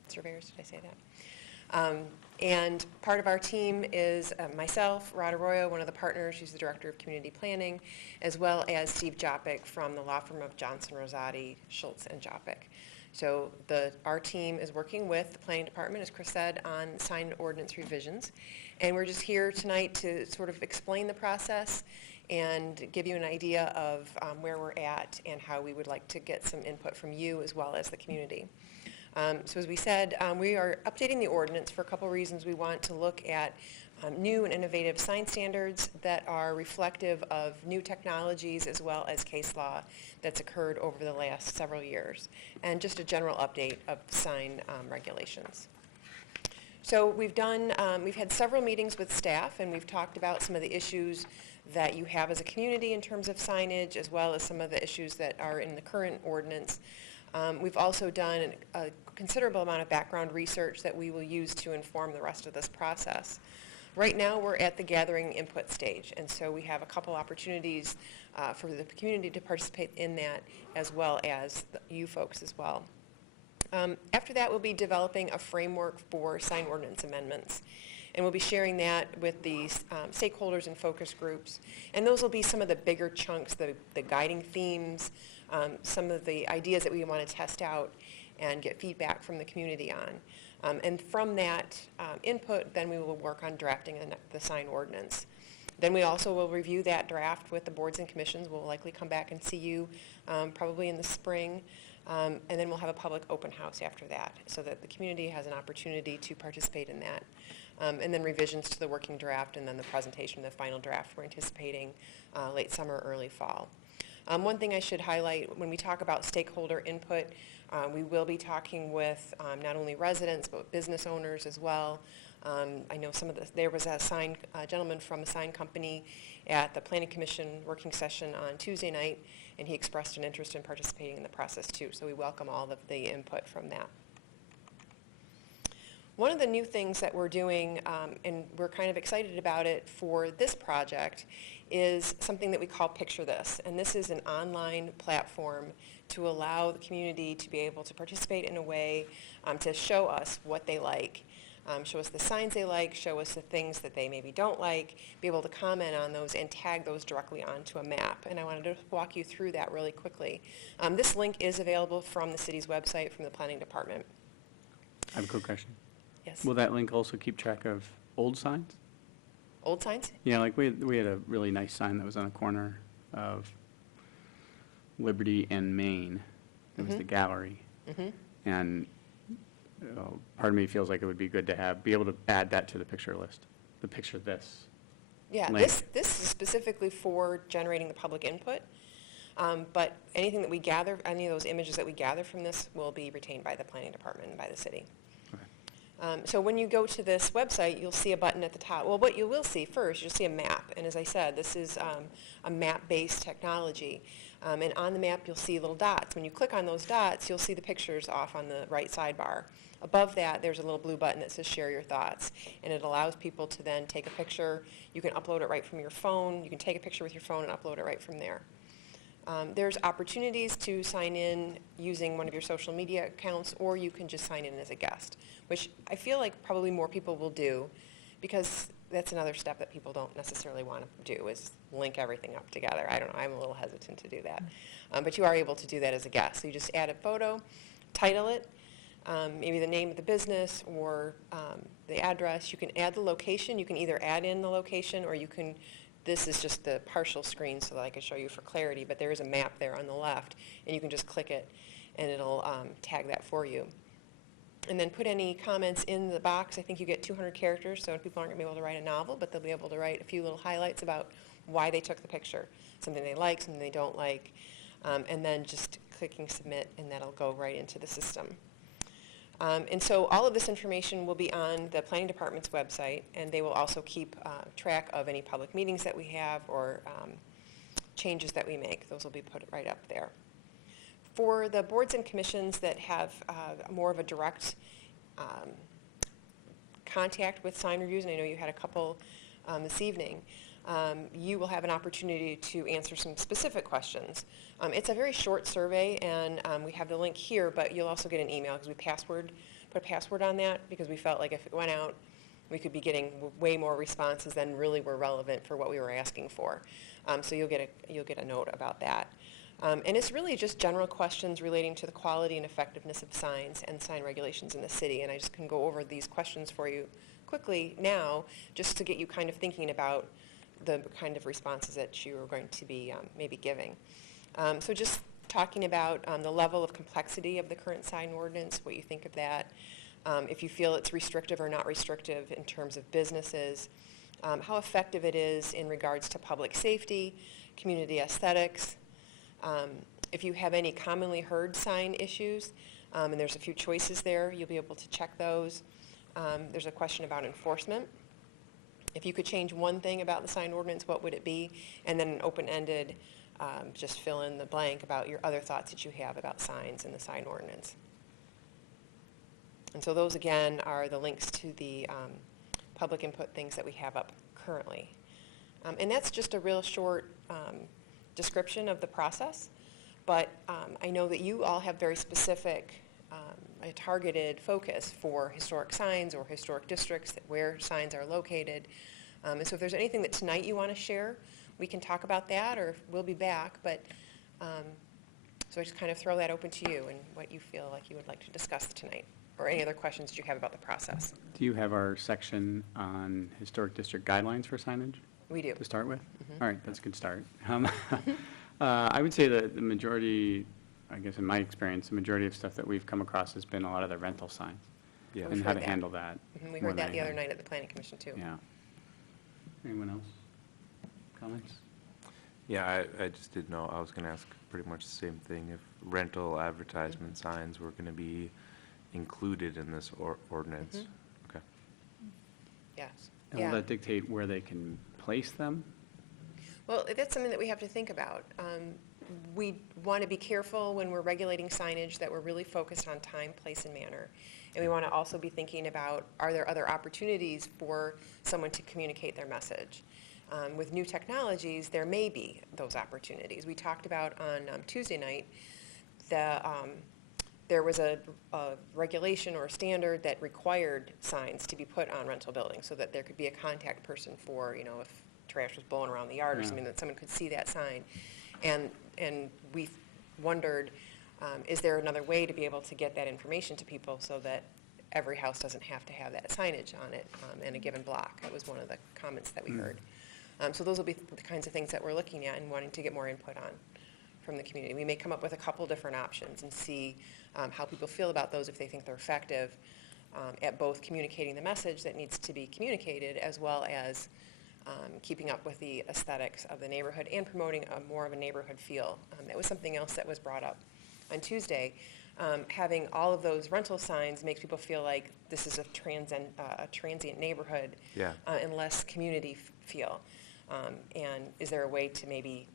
surveyors, did I say that? And part of our team is myself, Rod Arroyo, one of the partners, she's the Director of Community Planning, as well as Steve Jopik from the law firm of Johnson, Rosati, Schultz, and Jopik. So our team is working with the Planning Department, as Chris said, on sign ordinance revisions. And we're just here tonight to sort of explain the process and give you an idea of where we're at and how we would like to get some input from you as well as the community. So as we said, we are updating the ordinance for a couple reasons. We want to look at new and innovative sign standards that are reflective of new technologies as well as case law that's occurred over the last several years, and just a general update of sign regulations. So we've had several meetings with staff, and we've talked about some of the issues that you have as a community in terms of signage, as well as some of the issues that are in the current ordinance. We've also done a considerable amount of background research that we will use to inform the rest of this process. Right now, we're at the gathering input stage, and so we have a couple opportunities for the community to participate in that, as well as you folks as well. After that, we'll be developing a framework for sign ordinance amendments, and we'll be sharing that with the stakeholders and focus groups, and those will be some of the bigger chunks, the guiding themes, some of the ideas that we want to test out and get feedback from the community on. And from that input, then we will work on drafting the sign ordinance. Then we also will review that draft with the boards and commissions. We'll likely come back and see you probably in the spring. And then we'll have a public open house after that so that the community has an opportunity to participate in that. And then revisions to the working draft, and then the presentation of the final draft we're anticipating late summer, early fall. One thing I should highlight, when we talk about stakeholder input, we will be talking with not only residents, but business owners as well. I know there was a gentleman from a sign company at the Planning Commission working session on Tuesday night, and he expressed an interest in participating in the process too, so we welcome all of the input from that. One of the new things that we're doing, and we're kind of excited about it for this project, is something that we call Picture This. And this is an online platform to allow the community to be able to participate in a way to show us what they like. Show us the signs they like, show us the things that they maybe don't like, be able to comment on those and tag those directly onto a map. And I wanted to walk you through that really quickly. This link is available from the city's website, from the Planning Department. I have a quick question. Yes. Will that link also keep track of old signs? Old signs? Yeah, like we had a really nice sign that was on a corner of Liberty and Main. It was the gallery. And part of me feels like it would be good to be able to add that to the picture list, the Picture This. Yeah, link. this is specifically for generating the public input. But anything that we gather, any of those images that we gather from this will be retained by the Planning Department and by the city. So when you go to this website, you'll see a button at the top. Well, what you will see first, you'll see a map. And as I said, this is a map-based technology. And on the map, you'll see little dots. When you click on those dots, you'll see the pictures off on the right sidebar. Above that, there's a little blue button that says Share Your Thoughts. And it allows people to then take a picture. You can upload it right from your phone. You can take a picture with your phone and upload it right from there. There's opportunities to sign in using one of your social media accounts, or you can just sign in as a guest, which I feel like probably more people will do, because that's another step that people don't necessarily want to do, is link everything up together. I don't know, I'm a little hesitant to do that. But you are able to do that as a guest. So you just add a photo, title it, maybe the name of the business or the address. You can add the location. You can either add in the location, or you can, this is just the partial screen so that I can show you for clarity, but there is a map there on the left, and you can just click it, and it'll tag that for you. And then put any comments in the box. I think you get 200 characters, so people aren't going to be able to write a novel, but they'll be able to write a few little highlights about why they took the picture, something they like, something they don't like, and then just clicking submit, and that'll go right into the system. And so all of this information will be on the Planning Department's website, and they will also keep track of any public meetings that we have or changes that we make. Those will be put right up there. For the boards and commissions that have more of a direct contact with sign reviews, and I know you had a couple this evening, you will have an opportunity to answer some specific questions. It's a very short survey, and we have the link here, but you'll also get an email because we put a password on that because we felt like if it went out, we could be getting way more responses than really were relevant for what we were asking for. So you'll get a note about that. And it's really just general questions relating to the quality and effectiveness of signs and sign regulations in the city. And I just can go over these questions for you quickly now, just to get you kind of thinking about the kind of responses that you are going to be maybe giving. So just talking about the level of complexity of the current sign ordinance, what you think of that, if you feel it's restrictive or not restrictive in terms of businesses, how effective it is in regards to public safety, community aesthetics, if you have any commonly heard sign issues, and there's a few choices there, you'll be able to check those. There's a question about enforcement. If you could change one thing about the sign ordinance, what would it be? And then an open-ended, just fill in the blank about your other thoughts that you have about signs in the sign ordinance. And so those, again, are the links to the public input things that we have up currently. And that's just a real short description of the process, but I know that you all have very specific, a targeted focus for historic signs or historic districts where signs are located. And so if there's anything that tonight you want to share, we can talk about that, or we'll be back, but so I just kind of throw that open to you and what you feel like you would like to discuss tonight, or any other questions you have about the process. Do you have our section on historic district guidelines for signage? We do. To start with? Mhm. All right, that's a good start. I would say that the majority, I guess in my experience, the majority of stuff that we've come across has been a lot of the rental signs. Yeah. And We've how heard to that. handle that. We more heard than that the other anything. night at the Planning Commission, too. Yeah. Anyone else? Comments? Yeah, I just didn't know, I was gonna ask pretty much the same thing, if rental advertisement signs were gonna be included in this ordinance. Mhm. Okay. Yes. And Yeah. will that dictate where they can place them? Well, that's something that we have to think about. We want to be careful when we're regulating signage that we're really focused on time, place, and manner. And we want to also be thinking about, are there other opportunities for someone to communicate their message? With new technologies, there may be those opportunities. We talked about on Tuesday night, there was a regulation or a standard that required signs to be put on rental buildings so that there could be a contact person for, if trash was blowing around the yard or Yeah. something, that someone could see that sign. And we wondered, is there another way to be able to get that information to people so that every house doesn't have to have that signage on it in a given block? That was one of the comments that we heard. So those will be the kinds of things that we're looking at and wanting to get more input on from the community. We may come up with a couple different options and see how people feel about those, if they think they're effective at both communicating the message that needs to be communicated, as well as keeping up with the aesthetics of the neighborhood and promoting more of a neighborhood feel. That was something else that was brought up on Tuesday. Having all of those rental signs makes people feel like this is a transient neighborhood, Yeah. And less community feel. And is there a way to maybe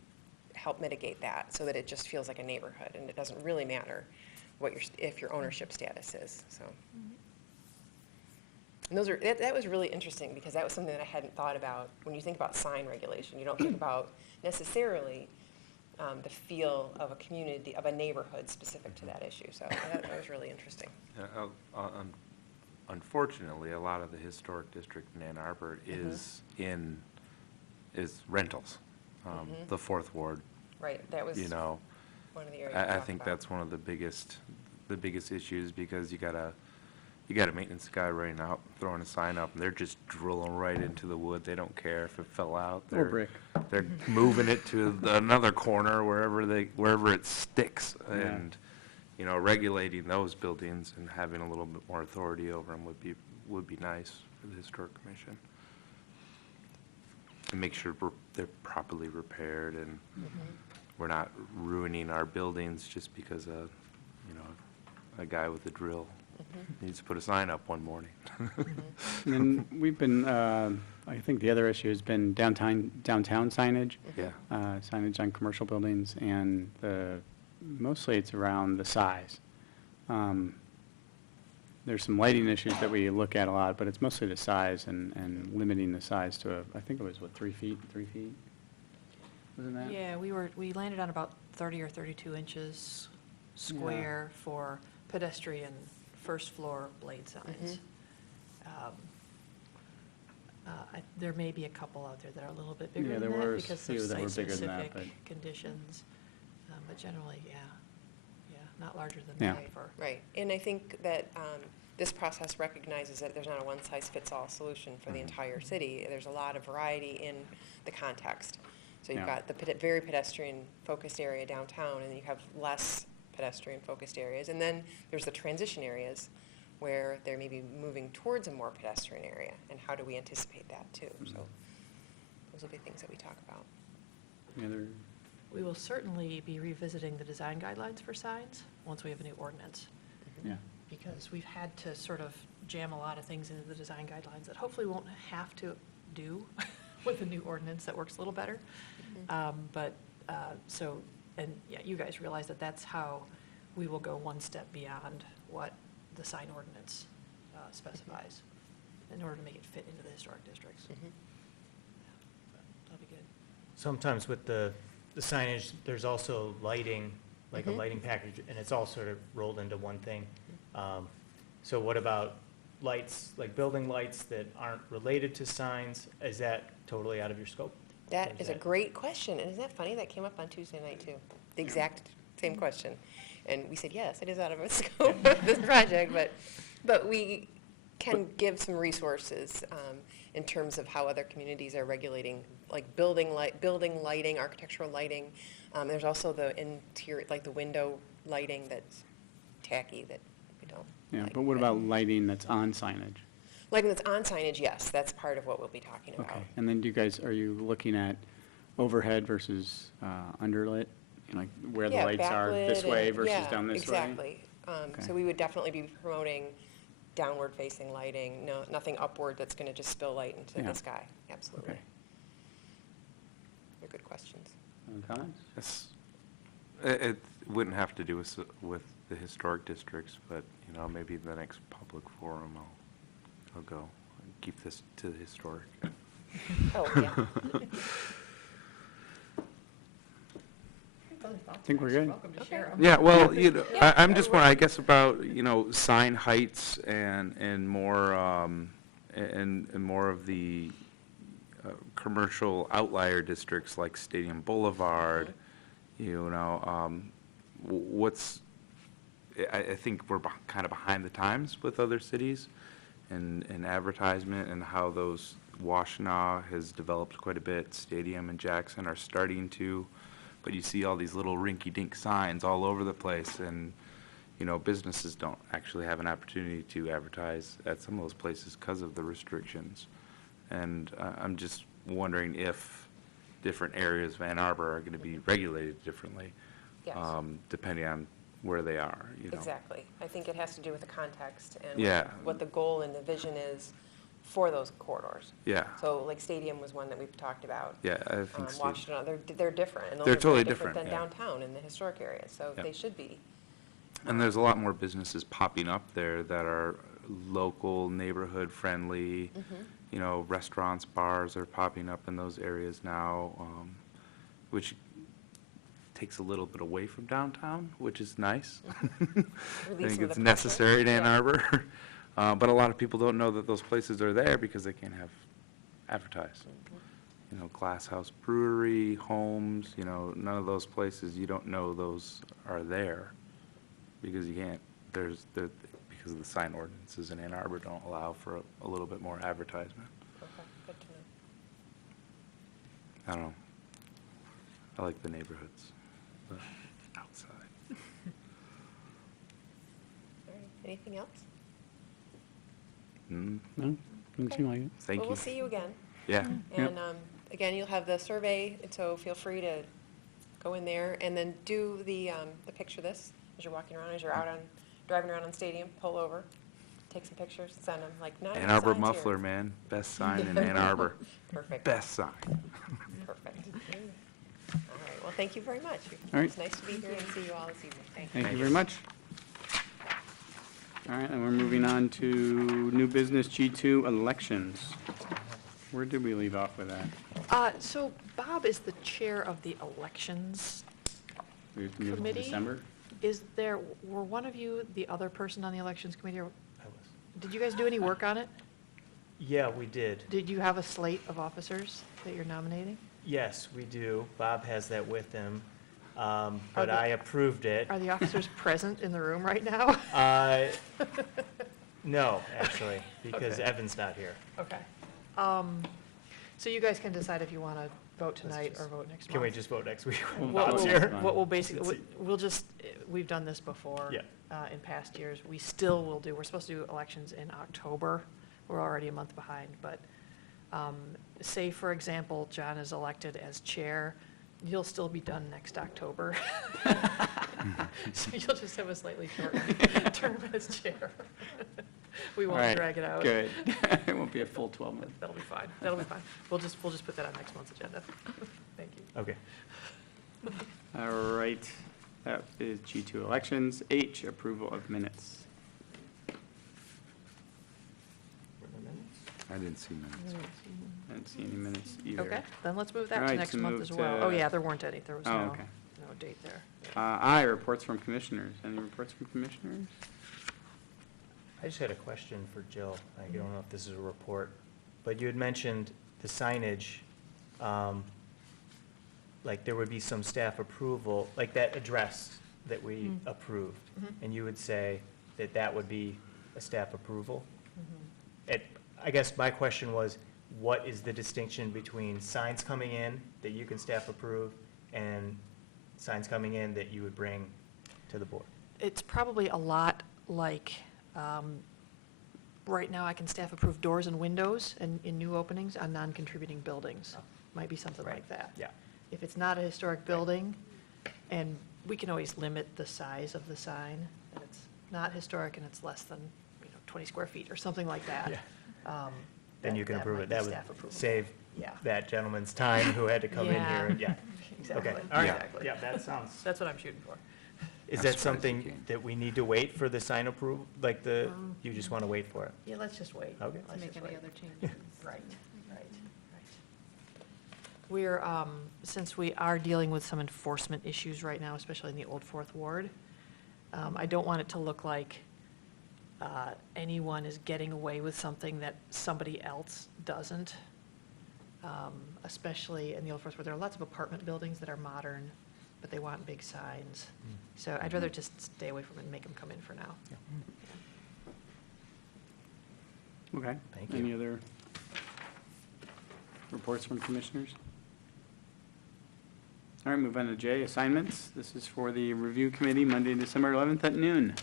help mitigate that so that it just feels like a neighborhood and it doesn't really matter if your ownership status is, so. And that was really interesting because that was something that I hadn't thought about. When you think about sign regulation, you don't think about necessarily the feel of a community, of a neighborhood specific to that issue. So that was really interesting. On unfortunately, a lot of the historic district in Ann Arbor is rentals. The Fourth Ward, Right, that was you know, one of the areas we I talked think about. that's one of the biggest issues, because you got a maintenance guy running out, throwing a sign up, and they're just drilling right into the wood. They don't care if it fell out. Or brick. They're moving it to another corner, wherever it sticks. Yeah. And, you know, regulating those buildings and having a little bit more authority over them would be nice for the Historic Commission. And make sure they're properly repaired, and we're not ruining our buildings just because a guy with a drill needs to put a sign up one morning. And then we've been, I think the other issue has been downtown signage. Yeah. Signage on commercial buildings, and mostly it's around the size. There's some lighting issues that we look at a lot, but it's mostly the size and limiting the size to I think it was, 3 feet? Wasn't that? Yeah, we landed on about 30 or 32 inches square for pedestrian first floor blade signs. There may be a couple out there that are a little bit bigger Yeah, than there that were a because few of that were bigger than that, site-specific conditions. But generally, not larger than Yeah. that for. Right, and I think that this process recognizes that there's not a one-size-fits-all solution for the entire city. There's a lot of variety in the context. So you've Yeah. got the very pedestrian-focused area downtown, and then you have less pedestrian-focused areas. And then there's the transition areas where they may be moving towards a more pedestrian area, and how do we anticipate that too? So those will be things that we talk about. Any other? We will certainly be revisiting the design guidelines for signs once we have a new ordinance. Yeah. Because we've had to sort of jam a lot of things into the design guidelines that hopefully won't have to do with a new ordinance that works a little better. You guys realize that that's how we will go one step beyond what the sign ordinance specifies in order to make it fit into the historic districts. That'll be good. Sometimes with the signage, there's also lighting, like a lighting package, and it's all sort of rolled into one thing. So what about lights, like building lights that aren't related to signs? Is that totally out of your scope? That is a great question, and isn't that funny? That came up on Tuesday night too. The exact same question. And we said, yes, it is out of our scope of this project, but we can give some resources in terms of how other communities are regulating, like building lighting, architectural lighting. There's also the interior, like the window lighting that's tacky that we don't Yeah, like. but what about lighting that's on signage? Lighting that's on signage, yes, that's part of what we'll be talking about. Okay, and then are you looking at overhead versus underlit? You know, like where the Yeah, lights are this backlit way and- versus yeah, down this exactly. way? So we would definitely be promoting downward-facing lighting, nothing upward that's going to just spill light into Yeah. the sky. Absolutely. Okay. They're good questions. Any comments? Yes. It wouldn't have to do with the historic districts, but, you know, maybe the next public forum, I'll go and keep this to the historic. Oh, yeah. I think we're good. Welcome to share 'em. Yeah, well, you know, I'm just wondering, I guess, about, you know, sign heights and more, and more of the commercial outlier districts like Stadium Boulevard, you know, I think we're kind of behind the times with other cities and advertisement, and how those, Washtenaw has developed quite a bit, Stadium and Jackson are starting to, but you see all these little rinky-dink signs all over the place, and, you know, businesses don't actually have an opportunity to advertise at some of those places because of the restrictions. And I'm just wondering if different areas of Ann Arbor are going to be regulated differently, Yes. depending on where they are, you know. Exactly. I think it has to do with the context and Yeah. what the goal and the vision is for those corridors. Yeah, So like Stadium was one that we've talked about. yeah, I think Steve. Washtenaw, they're different. And those They're are very totally different different, than yeah. downtown in the historic area, so Yep. they should be. And there's a lot more businesses popping up there that are local, neighborhood-friendly. You know, restaurants, bars are popping up in those areas now, which takes a little bit away from downtown, which is nice. I Relieve some think of it's the pressure. necessary in Ann Yeah. Arbor. But a lot of people don't know that those places are there because they can't have advertised. You know, Glass House Brewery, Homes, you know, none of those places, you don't know those are there because you can't, because of the sign ordinances in Ann Arbor don't allow for a little bit more advertisement. Okay, good to know. I don't know. I like the neighborhoods, but outside. All right, anything else? Mm, No, doesn't seem like it. Thank Well, you. we'll see you again. Yeah. And again, you'll have the survey, and so feel free to go in there and then do the picture this as you're walking around, as you're out on, driving around on Stadium, pull over, take some pictures, send them, like, not Ann enough Arbor signs here. muffler, man. Best sign in Ann Arbor. Perfect. Best sign. Perfect. All right, well, thank you very much. All right. It's nice to be here and see you all this evening. Thank you. Thank you very much. All right, and we're moving on to new business G2 elections. Where did we leave off with that? So Bob is the chair of the elections. We have to move to Committee? December? Were one of you the other person on the elections committee? Or I was. did you guys do any work on it? Yeah, we did. Did you have a slate of officers that you're nominating? Yes, we do. Bob has that with him, but the- I approved it. Are the officers present in the room right now? No, actually, because Okay. Evan's not here. Okay. So you guys can decide if you want to vote tonight or vote next month. Can we just vote next week when Well, Bob's we'll- here? What we'll basically, Let's see. we'll just, we've done this before. Yeah. In past years. We still will do, we're supposed to do elections in October. We're already a month behind, but say, for example, John is elected as chair, you'll still be done next October. So you'll just have a slightly shortened term as chair. We All won't right, drag it out. Good. It won't be a full 12 months. That'll be fine. That'll be fine. We'll just put that on next month's agenda. Thank you. Okay. All right, that is G2 elections. H, approval of minutes. I didn't see minutes. I didn't see any minutes either. Okay, then let's move that All to right, next so month move as well. to- Oh, yeah, there weren't any. There was Oh, no okay. date there. I, reports from commissioners. Any reports from commissioners? I just had a question for Jill. I don't know if this is a report, but you had mentioned the signage, like there would be some staff approval, like that address that we approved, and you would say that that would be a staff approval? I guess my question was, what is the distinction between signs coming in that you can staff approve and signs coming in that you would bring to the board? It's probably a lot like, right now I can staff approve doors and windows in new openings on non-contributing buildings. Might be something like that. Yeah. If it's not a historic building, and we can always limit the size of the sign, and it's not historic and it's less than, 20 square feet or something like that. Yeah. Then you can approve might it. be That would staff approval. save Yeah. that gentleman's time who had to come in Yeah. here. and- Yeah. Exactly. Okay, all right. Exactly. Yeah, that sounds, That's what I'm shooting for. is I'm that surprised you something came. that we need to wait for the sign approval? Like you just want to wait for it? Yeah, let's just wait. Okay. Let's Make just any wait. other changes. Right. We're, since we are dealing with some enforcement issues right now, especially in the Old Fourth Ward, I don't want it to look like anyone is getting away with something that somebody else doesn't, especially in the Old Fourth Ward. There are lots of apartment buildings that are modern, but they want big signs. So I'd rather just stay away from it and make them come in for now. Okay. Thank you. Any other reports from commissioners? All right, move on to J, assignments. This is for the review committee, Monday, December 11th at noon.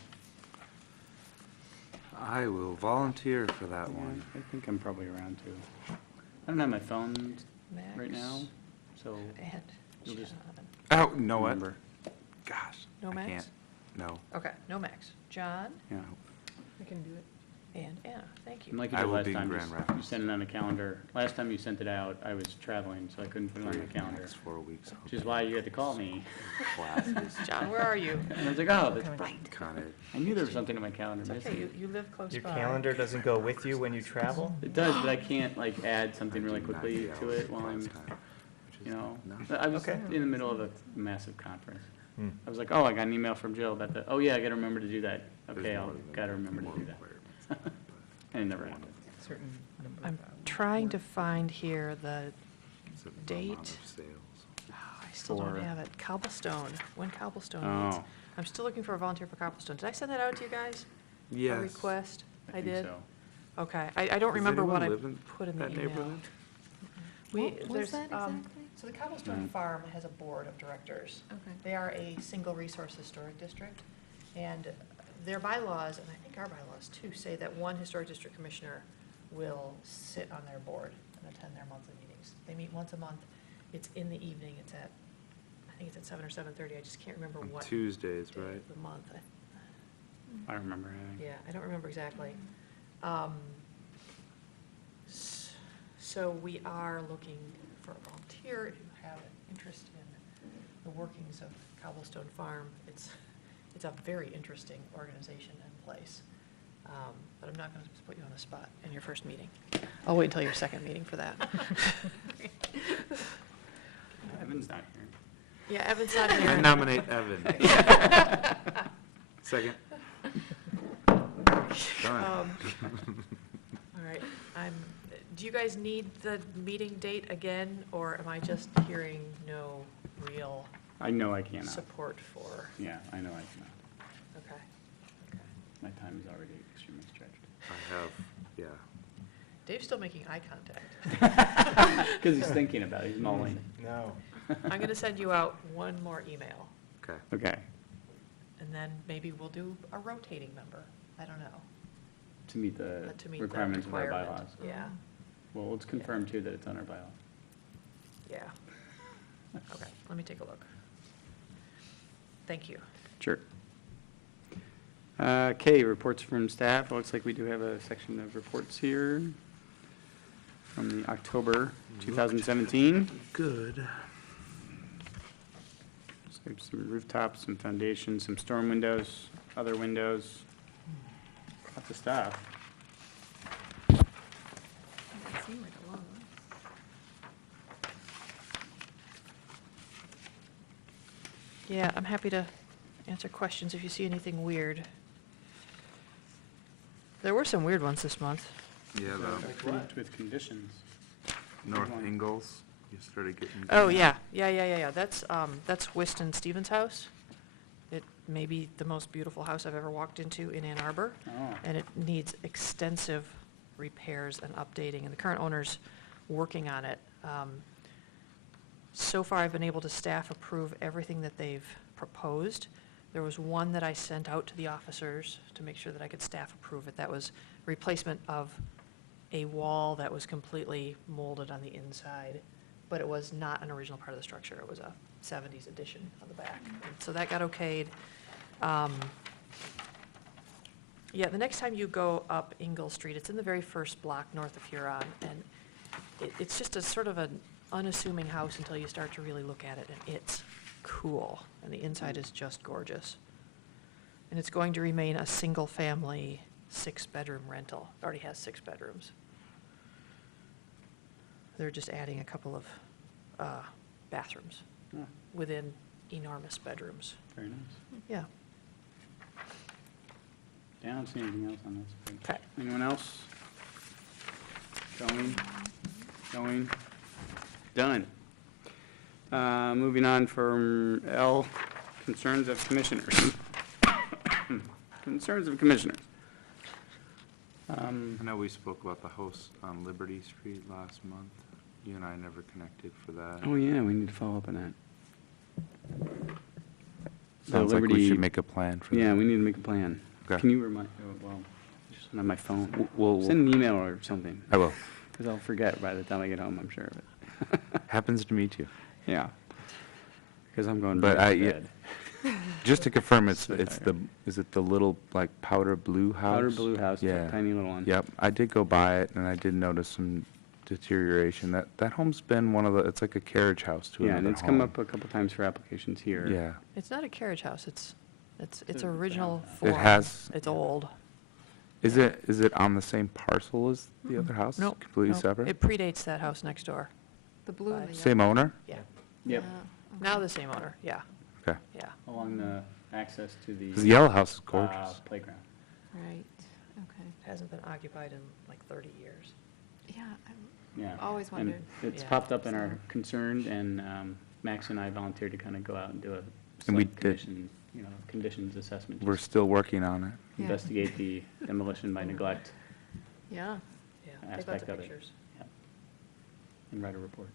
I will volunteer for that one. I think I'm probably around too. I don't have my phone right Max now, so And you'll just John. Oh, know what? remember. Gosh. No I Max? can't. No, Okay, no Max. John Yeah. I can do it. and Anna, thank you. And like you I did will last be in time, Grand you Rapids. send it on a calendar. Last time you sent it out, I was traveling, so I couldn't put it on three the of the calendar, next 4 weeks. which is why you had to call me. Classes, John, where are you? And I was like, oh, that's right. kind of. I knew there was something in my calendar It's okay, missing. you live close by. Your calendar doesn't go with you when you travel? It does, but I can't like add something really quickly to it while I'm, you know. I was Okay. in the middle of a massive conference. Hmm. I was like, oh, I got an email from Jill about that. Oh, yeah, I gotta remember to do that. Okay, I'll gotta remember to do that. And it never ended. certain number of I'm hours. trying to find here the Is it the date. amount of sales? I still don't For- have it. Cobblestone, when Cobblestone meets. Oh, I'm still looking for a volunteer for Cobblestone. Did I send that out to you guys? A Yes. request? I think did? so. Okay, I don't Does remember what I anyone live in put in the that email. neighborhood? What was there's, that exactly? So the Cobblestone Mm. Farm has a board of directors. Okay. They are a single resource historic district, and their bylaws, and I think our bylaws too, say that one historic district commissioner will sit on their board and attend their monthly meetings. They meet once a month. It's in the evening. It's at, I think it's at 7 or 7:30. I just can't remember On what Tuesdays, day right? of the month. I remember having. Yeah, I don't remember exactly. So we are looking for a volunteer. If you have an interest in the workings of Cobblestone Farm, it's a very interesting organization and place. But I'm not going to put you on the spot in your first meeting. I'll wait until your second meeting for that. Evan's not here. Yeah, Evan's not I here. nominate Evan. Second. Done. All right, do you guys need the meeting date again, or am I just hearing no real I know I cannot. support for? Yeah, I know I cannot. Okay. My time is already extremely stretched. I have, yeah. Dave's still making eye contact. Because he's thinking about it, he's mulling. No. I'm going to send you out one more email, Okay. Okay, and then maybe we'll do a rotating member. I don't know. to meet the To meet the requirements of our requirement. bylaws. Yeah, Well, let's confirm too that it's on our bylaws. yeah. Okay, let me take a look. Thank you. Sure. Okay, reports from staff. It looks like we do have a section of reports here from the October 2017. Good. Some rooftops, some foundations, some storm windows, other windows, lots of stuff. Yeah, I'm happy to answer questions if you see anything weird. There were some weird ones this month. Yeah, the Approved with conditions. North one. Ingalls, you started getting. Oh, yeah. That's Whiston Stevens' house. It may be the most beautiful house I've ever walked into in Ann Arbor, Oh, and it needs extensive repairs and updating, and the current owner's working on it. So far, I've been able to staff approve everything that they've proposed. There was one that I sent out to the officers to make sure that I could staff approve it. That was replacement of a wall that was completely molded on the inside, but it was not an original part of the structure. It was a 70s addition on the back. And so that got okayed. Yeah, the next time you go up Ingle Street, it's in the very first block north of Huron, and it's just a sort of an unassuming house until you start to really look at it, and it's cool, and the inside is just gorgeous. And it's going to remain a single-family, 6-bedroom rental. It already has 6 bedrooms. They're just adding a couple of bathrooms oh, within enormous bedrooms. very nice. Yeah. Yeah, I don't see anything else on this. Okay. Anyone else? Going? Done. Moving on from L, concerns of commissioners. Concerns of commissioners. I know we spoke about the house on Liberty Street last month. You and I never connected for that. Oh, yeah, we need to follow up on that. The Sounds like we Liberty- should make a plan for that. Yeah, we need to make a plan. Okay. Can you remind, well, it's just on my phone. We'll- Send an email or something, I will. because I'll forget by the time I get home, I'm sure of it. Happens to me too. Yeah. Because I'm going But right to yeah, bed. just to confirm, it's So the, tired. is it the little, like, powder blue house? Powder blue house, it's a Yeah. tiny little one. Yep, I did go by it, and I did notice some deterioration. That home's been one of the, it's like a carriage house to Yeah, another and it's come home. up a couple times for applications here. Yeah. It's not a carriage house, it's It's original it form. has- It's old. Is it on the same parcel as the other house? Nope. Completely Nope. separate? It predates that house next door. The blue Right. leaf. Same owner? Yeah. Yep, Now the same owner, yeah, Okay. yeah. along the access to the 'Cause the yellow house is gorgeous. playground. Right. Okay. Hasn't been occupied in like 30 years. Yeah, Yeah. Always And wondered. it's Yeah. popped up in our concern, and Max and I volunteered to kind of go out and do a And we did. sub-condition, conditions assessment. We're just still working on it. Yeah. investigate the demolition by neglect yeah, Yeah, take lots aspect of of it. pictures. And write a report.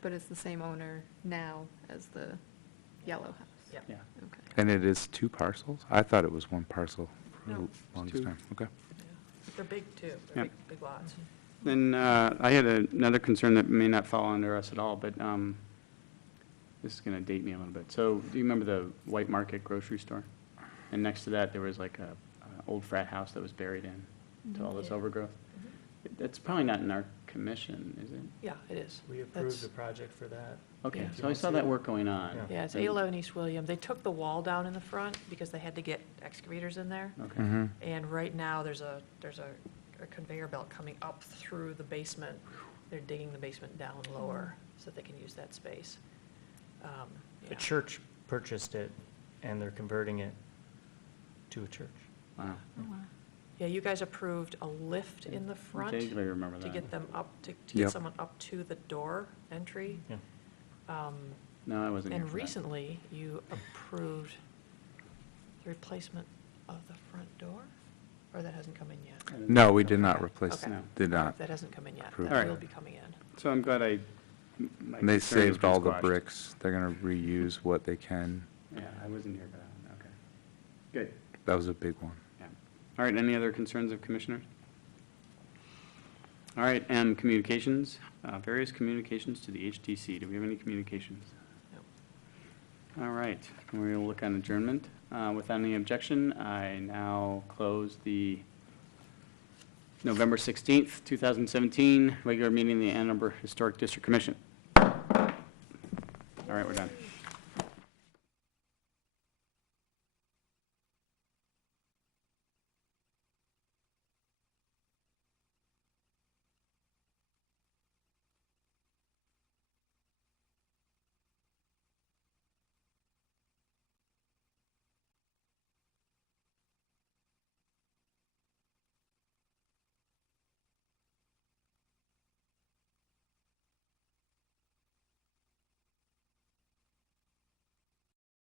but it's the same owner now as the yellow house. Yep. Yeah. Okay. And it is 2 parcels? I thought it was 1 parcel for No, the it's longest 2. time. Okay. They're big, too. They're Yep. big lots. Then I had another concern that may not fall under us at all, but this is going to date me a little bit. So do you remember the White Market grocery store? And next to that, there was like a old frat house that was buried in to all this Yeah. overgrowth. That's probably not in our commission, is it? Yeah, it is. We That's- approved the project for that. Okay, Yeah. so I saw that work going on. Yeah. Yeah, it's And- 811 East William. They took the wall down in the front because they had to get excavators in there. Okay. Mm-hmm. And right now, there's a conveyor belt coming up through the basement. They're digging the basement down lower so that they can use that space. The Yeah. church purchased it, and they're converting it to a church. Wow. Oh, wow. Yeah, you guys approved a lift in the front Vaguely remember to that. get them up, to Yep. get someone up to the door entry. Yeah. No, I wasn't here And for that. recently, you approved the replacement of the front door? Or that hasn't come in yet? No, we did not Okay. replace, Okay. did not. That hasn't come in yet. Approve That that. will be coming in. So I'm glad my And they concern has saved been all the squashed. bricks. They're going to reuse what they can. Yeah, I wasn't here for that one, okay. Good. That was a big one. Yeah. All right, any other concerns of commissioners? All right, and communications, various communications to the HTC. Do we have any communications? All right, we will look on adjournment. Without any objection, I now close the November 16th, 2017 regular meeting of the Ann Arbor Historic District Commission. All right, we're done.